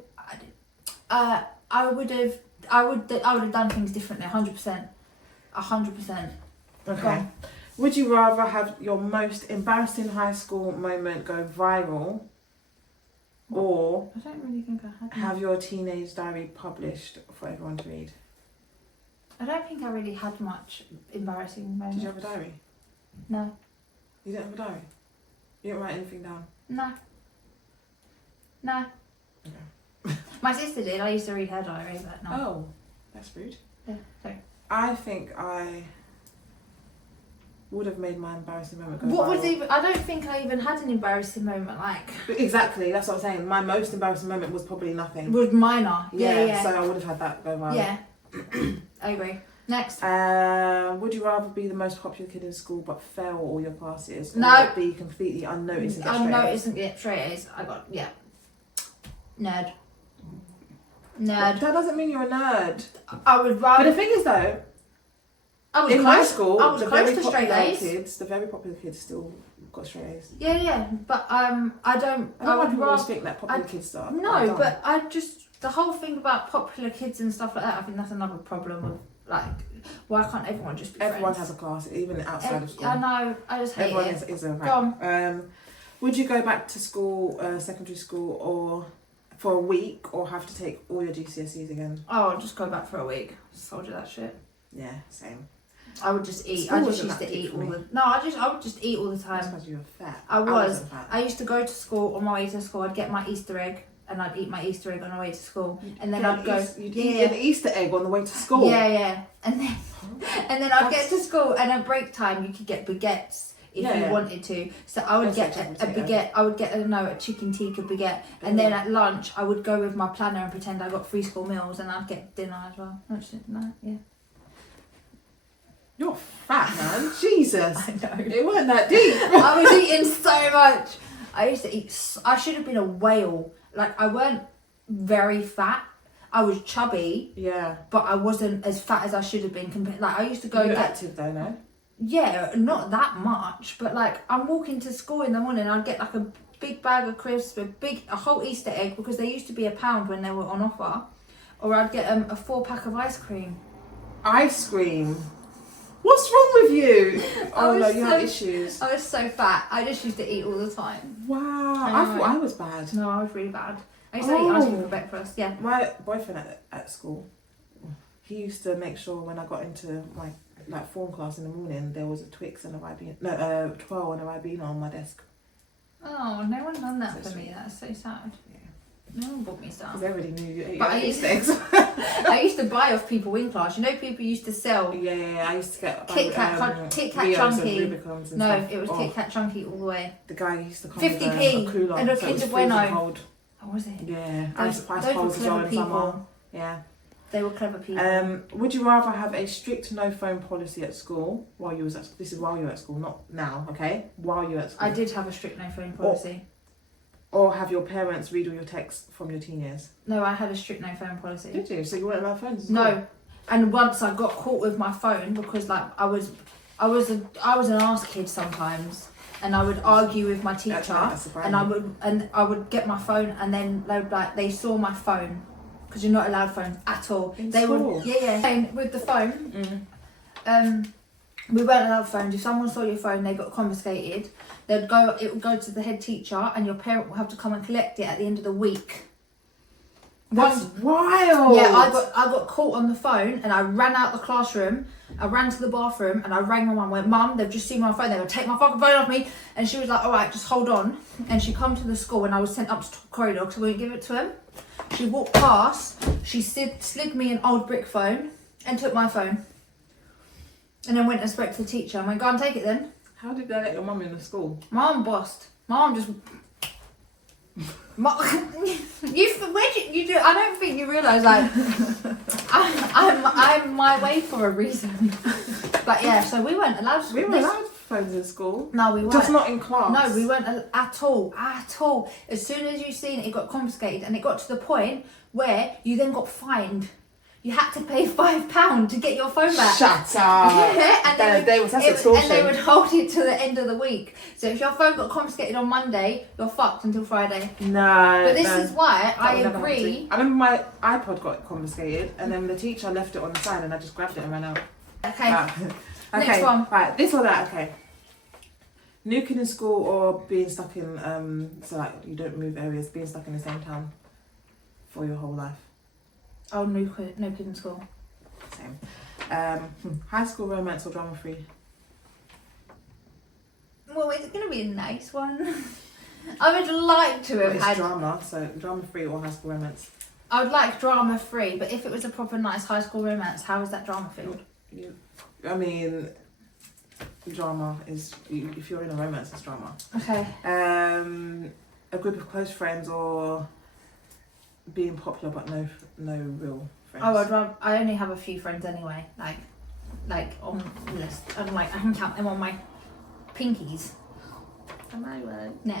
done things differently. 100%. 100%. Okay. Would you rather have your most embarrassing high school moment go viral, or I don't really think I had. have your teenage diary published for everyone to read? I don't think I really had much embarrassing moments. Did you have a diary? No. You didn't have a diary? You didn't write anything down? No. Okay. My sister did. I used to read her diary, but no. Oh, that's rude. Yeah, sorry. I think I would have made my embarrassing moment go What viral. was even? I don't think I even had an embarrassing moment. Like, Exactly, that's what I'm saying. My most embarrassing moment was probably nothing. was minor. Yeah. So I would have had that go viral. Yeah. I agree. Next. Would you rather be the most popular kid in school but fail all your classes, or No. be completely unnoticed and get I'm straight A's? noticing get straight A's. I got nerd. That doesn't mean you're a nerd. I would But the rather. thing is though, I was in my close. school, I was the close very to straight popular A's. kids, the very popular kids still got straight A's. Yeah, but I don't. I I don't know why would people rather. think that popular kids stuff. No, but I just the whole thing about popular kids and stuff like that. I think that's another problem of like, why can't everyone just be everyone friends? has a class, even outside of school. I know. I just hate Everyone it. is a Go rank. on. Would you go back to school, secondary school, or for a week, or have to take all your GCSEs again? Oh, I'll just go back for a week. Told you that shit. Yeah, same. I would just eat. School I just wasn't used that to deep eat for all me. the. No, I would just eat all the That's time. because you were fat. I was. wasn't fat. I used to go to school on my way to school. I'd get my Easter egg and I'd eat my Easter egg on the way to school, and then I'd go. You'd Yeah. eat an Easter egg on the way to school. Yeah, and then I'd get to school, and at break time you could get baguettes if you Yeah. wanted to. So I would That's get like a chicken baguette. I would get a chicken tikka baguette, and then at lunch I would go with my planner and pretend I got free school meals, and I'd get dinner as well. Yeah. You're fat, man. Jesus. I know. It wasn't that deep. I was eating so much. I used to eat. I should have been a whale. Like I weren't very fat. I was chubby, Yeah. but I wasn't as fat as I should have been. Like I used to go You're get. active though, no? Yeah, not that much, but like I'm walking to school in the morning, I'd get like a big bag of crisps, a whole Easter egg because they used to be £1 when they were on offer, or I'd get a 4-pack of ice cream. Ice cream. What's wrong with you? Oh was no, you have so- issues. I was so fat. I just used to eat all the time. Wow, I I know. thought I was bad. No, I was really bad. I used to eat ice cream Oh. for breakfast. Yeah. My boyfriend at school, he used to make sure when I got into my form class in the morning, there was a Twix and a Ribena, Twirl and a Ribena on my desk. Oh, no one done that So for me. sweet. That's so sad. Yeah. No one bought me stuff. Because they already knew you ate But I your used- eggs. I used to buy off people in class. You know, people used to sell. Yeah, I used to get Kit Kat, Kit Kat Rios Chunky. and Rubicons and No, stuff. it was Oh, Kit Kat Chunky all the way. The guy used to come 50p with a cooler, and a so it was Kinder freezing Bueno. cold. Oh, was it? Yeah, I Those, used to price those were polls as well clever in summer. people. Yeah. They were clever people. Would you rather have a strict no phone policy at school while you was at this is while you're at school, not now, okay? While you're at school. I did have a strict no phone policy. Or have your parents read all your texts from your teen years? No, I had a strict no phone policy. Did you? So you weren't allowed phones? At No, school? and once I got caught with my phone because like I was an arse kid sometimes, and I would argue with my teacher, That's a and I would get my phone, and then they saw my phone because you're not allowed phones at all. In they school? would And with the phone. Mm. We weren't allowed phones. If someone saw your phone, they got confiscated. It would go to the head teacher, and your parent will have to come and collect it at the end of the week. That's wild. Yeah, I got caught on the phone, and I ran out the classroom. I ran to the bathroom, and I rang my mum. Went, Mum, they've just seen my phone. They're gonna take my fucking phone off me. And she was like, all right, just hold on. And she come to the school, and I was sent up to the corridor because I wouldn't give it to him. She walked past. She slid me an old brick phone and took my phone. And then went and spoke to the teacher. I went, go and take it then. How did they let your mum in the school? My mum bossed. My mum just. You do. I don't think you realise like I'm my way for a reason. But yeah, so we weren't allowed. We were allowed phones in school. No, we weren't. Just not in class. No, we weren't at all. At all. As soon as you seen it, it got confiscated, and it got to the point where you then got fined. You had to pay £5 to get your phone back. Shut up. Yeah, and That's extortion. and they would hold it to the end of the week. So if your phone got confiscated on Monday, you're fucked until Friday. No. But this is why That I would never happen to agree. me. I remember my iPod got confiscated, and then the teacher left it on the side, and I just grabbed it and ran out. Okay. Okay. Next one. Right. This or that. Okay. Nuking in school or being stuck in so like you don't move areas, being stuck in the same town for your whole life. Oh, no kid in school. Same. High school romance or drama free? Well, it's going to be a nice one. I would like to Well, have it's had. drama, so drama free or high school romance. I would like drama free, but if it was a proper nice high school romance, how is that drama filled? I mean, drama is if you're in a romance, it's drama. Okay. A group of close friends or being popular but no real friends. Oh, I only have a few friends anyway. Like on the list. I'm like I can count them on my pinkies. Am I right? No.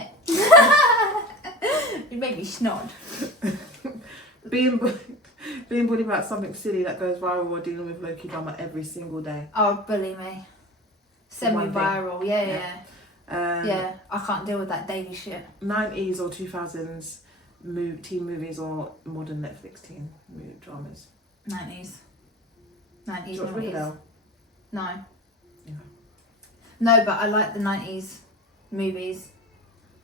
You made me snod. being bullied about something silly that goes viral or dealing with low-key drama every single day. Oh, bully me. Send me One thing. viral. Yeah. Yeah, I can't deal with that daily shit. 90s or 2000s teen movies or modern Netflix teen dramas. 90s. 90s. George 90s. Riverdale. No. Yeah. No, but I like the 90s movies.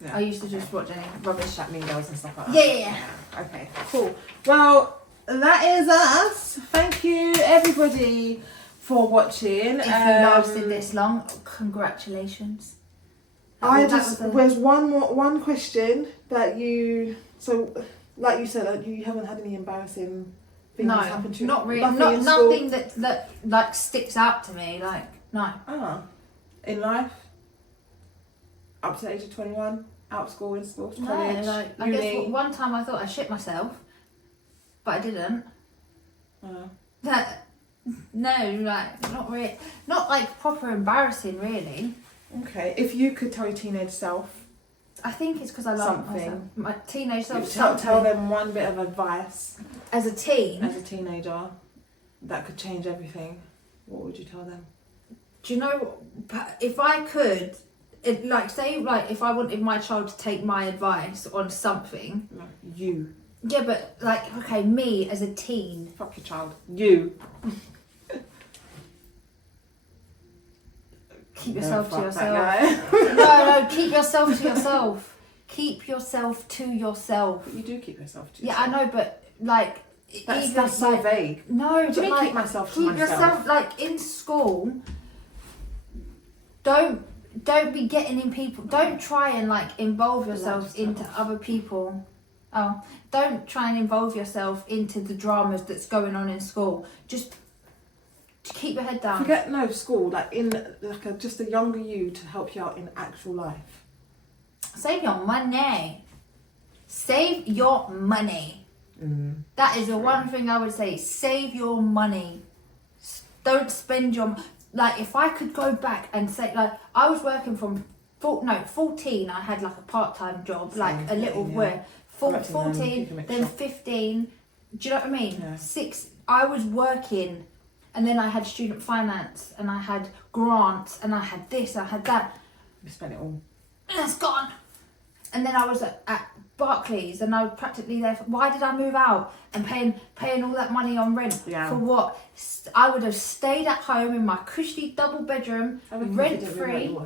Yeah. I used to just watch any rubbish. Chat Mean Girls and stuff like that. Yeah. Okay, cool. Well, that is us. Thank you, everybody, for watching. If you lasted this long, congratulations. There's one question that you, so like you said, you haven't had any embarrassing things No, happen to you? not really. Nothing in school? Nothing that like sticks out to me. Like no. In life? Up to the age of 21? Out of school, in school, No, college, like I uni? guess one time I thought I shit myself, but I didn't. That no, like not really, not like proper embarrassing, really. Okay, if you could tell your teenage self, I think it's because I love Something. myself. My teenage self. tell them one bit of advice As a teen, as a teenager that could change everything, what would you tell them? do you know? If I could, if I wanted my child to take my advice on something. No, you. Yeah, but okay, me as a teen. Fuck your child. You. Keep yourself to Fuck yourself. that No, keep yourself to yourself. Keep yourself to yourself. But you do keep yourself to Yeah, yourself. I know, but like That's so vague. No, What do but you mean like, keep myself to keep myself? yourself like in school. Don't be getting in people. Don't try and like involve yourself into other people. Oh, don't try and involve yourself into the dramas that's going on in school. Just keep your head down. Forget school, like in like just a younger you to help you out in actual life. Save your money. Save your money. That is the one thing I would say. Save your money. Don't spend your... Like, if I could go back and say... Like, I was working from... 14, I had like a part-time job. Like, a little... Where 14, then 15. Do you know what I mean? Yeah. 6... I was working... And then I had student finance. And I had grants. And I had this, I had that. You spent it all. And it's gone. And then I was at Barclays, and I was practically there. Why did I move out and paying all that money on rent for what? I would have stayed at home in my cushy double bedroom, rent free.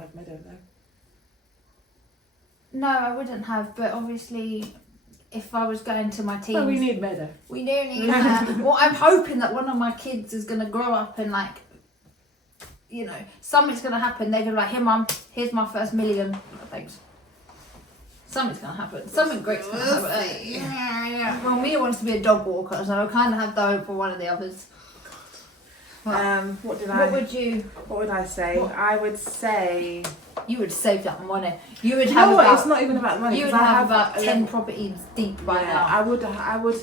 No, I wouldn't have. But obviously, if I was going to my teens, we need Meadow. We do need her. Well, I'm hoping that one of my kids is gonna grow up and like, you know, something's gonna happen. They're gonna be like, "Here, mum, here's my first million." Thanks. Something's gonna happen. Something great's gonna happen. Yeah. Well, Mia wants to be a dog walker, so I kind of have the hope for one of the others. What would I say? What? I would say you would save that money. You would have. have. It's not even about money. You would have about 10 properties deep by now. I would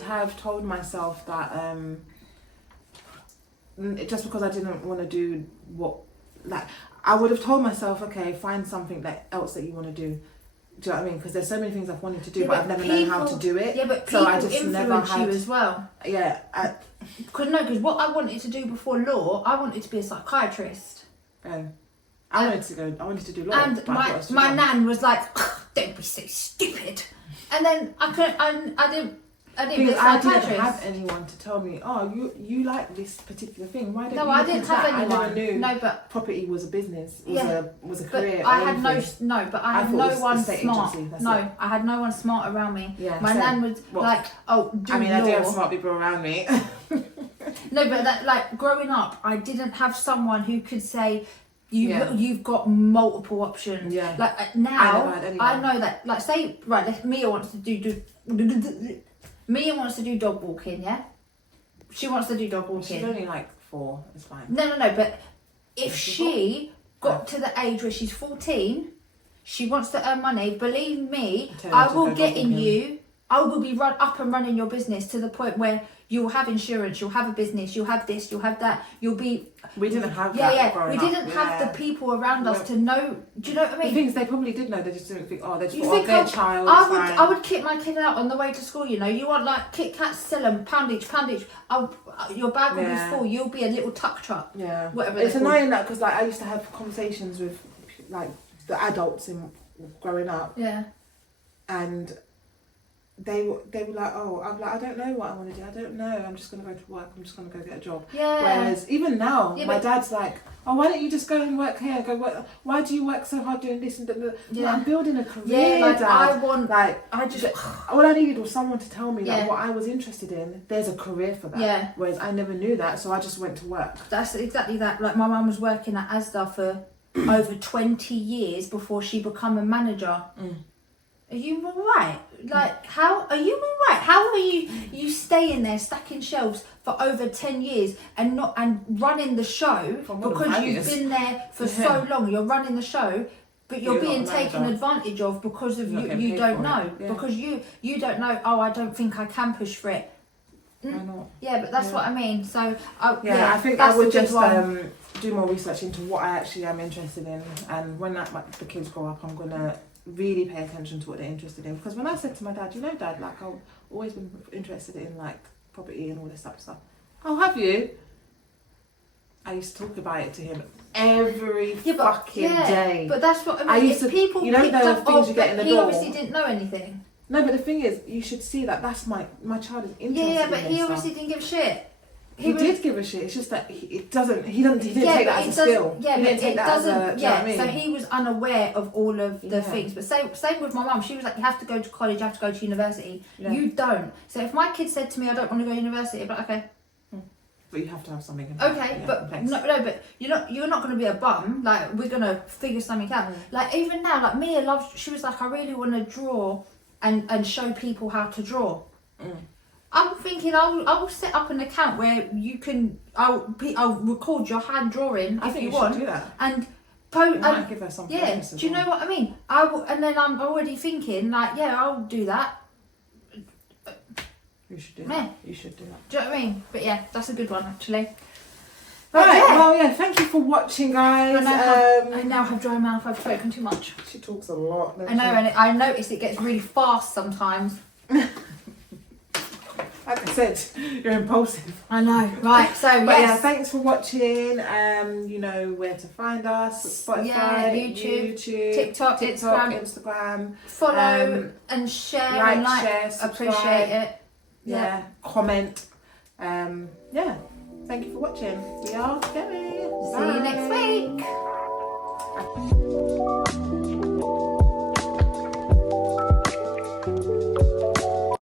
have told myself that just because I didn't want to do I would have told myself, okay, find something else that you want to do. Do you know what I mean? Because there's so many things I've wanted to do, but I've never known how to do it. Yeah, but people so I just influence you as well. Yeah. Because what I wanted to do before law, I wanted to be a psychiatrist. I wanted to do law. And my nan was like, "Don't be so stupid." And then I didn't be a psychiatrist. I didn't have anyone to tell me, "Oh, you like this particular thing. Why don't you?" No, I didn't have anyone. I never knew. No, but property was a business. Was a but career. I had I had no one smart. Agency, I had no one smart around me. Yeah, my nan was like, "Oh, do law." I do have smart people around me. No, but growing up, I didn't have someone who could say, you've got multiple options. Yeah. Like now, I know that. Like, say, right, Mia wants to do dog walking. Yeah, she wants to do dog walking. She's only like 4. It's fine. No. But if she got to the age where she's 14, she wants to earn money. Believe me, I will get in you. I will be up and running your business to the point where you'll have insurance, you'll have a business, you'll have this, you'll have that, you'll be... We didn't have that. Yeah, we didn't have the people around us to know. Do you know what I mean? The things they probably did know, they just didn't think, they just thought, their child. I would kick my kid out on the way to school, you know. You want like Kit Kats, sell them, pound each. Your bag will be full, you'll be a little tuck truck. Yeah. Whatever. It's annoying that because I used to have conversations with like the adults in growing up. Yeah. And they were like, I'm like, I don't know what I want to do. I don't know. I'm just going to go to work. I'm just going to go get a job. Yeah. Whereas even now, my dad's like, why don't you just go and work here? Go work. Why do you work so hard doing this and that? Yeah. I'm building a career, Dad. All I needed was someone to tell me what I was interested in. There's a career for that. Yeah. Whereas I never knew that, so I just went to work. That's exactly that. Like my mum was working at Asda for over 20 years before she became a manager. Are you alright? Like, how are you alright? How are you staying there stacking shelves for over 10 years and running the show because you've been there for so long? You're running the show, but you're being taken advantage of because of you don't know. Yeah. Because you don't know, I don't think I can push for it. Why not? Yeah, but that's what I mean. So I think I would just do more research into what I actually am interested in, and when the kids grow up, I'm gonna really pay attention to what they're interested in. Because when I said to my dad, Dad, like I've always been interested in like property and all this type of stuff. Oh, have you? I used to talk about it to him every fucking day. But that's what I mean. People picked up things you get in the door. He obviously didn't know anything. No, but the thing is, you should see that's my child is interested. Yeah, but he obviously didn't give a shit. He did give a shit. It's just that he didn't take that as a skill. Yeah, he but didn't take it that doesn't. as a, do you know what I mean? So he was unaware of all of the things. But same with my mum. She was like, you have to go to college, you have to go to university. Yeah. You don't. So if my kid said to me, I don't want to go to university, I'd be like, okay. But you have to have something. Okay, but but you're not going to be a bum. Like, we're going to figure something out. Like, even now, like Mia loves. She was like, I really want to draw and show people how to draw. I'm thinking I will set up an account where you can. I'll record your hand drawing if you want. Do that. And might give her some. Yeah. Do you know what I mean? I will, and then I'm already thinking like, yeah, I'll do that. You should do that. You should do that. Do you know what I mean? But yeah, that's a good one actually. Right, well, yeah, thank you for watching, guys. I now have dry mouth. I've spoken too much. She talks a lot. I know, and I notice it gets really fast sometimes. Like I said, you're impulsive. I know, right, so but yeah, thanks for watching. You know where to find us. Spotify, YouTube, TikTok, Instagram. Follow and share, share, subscribe. Appreciate it. Yeah, comment. Yeah, thank you for watching. We are going. See you next week.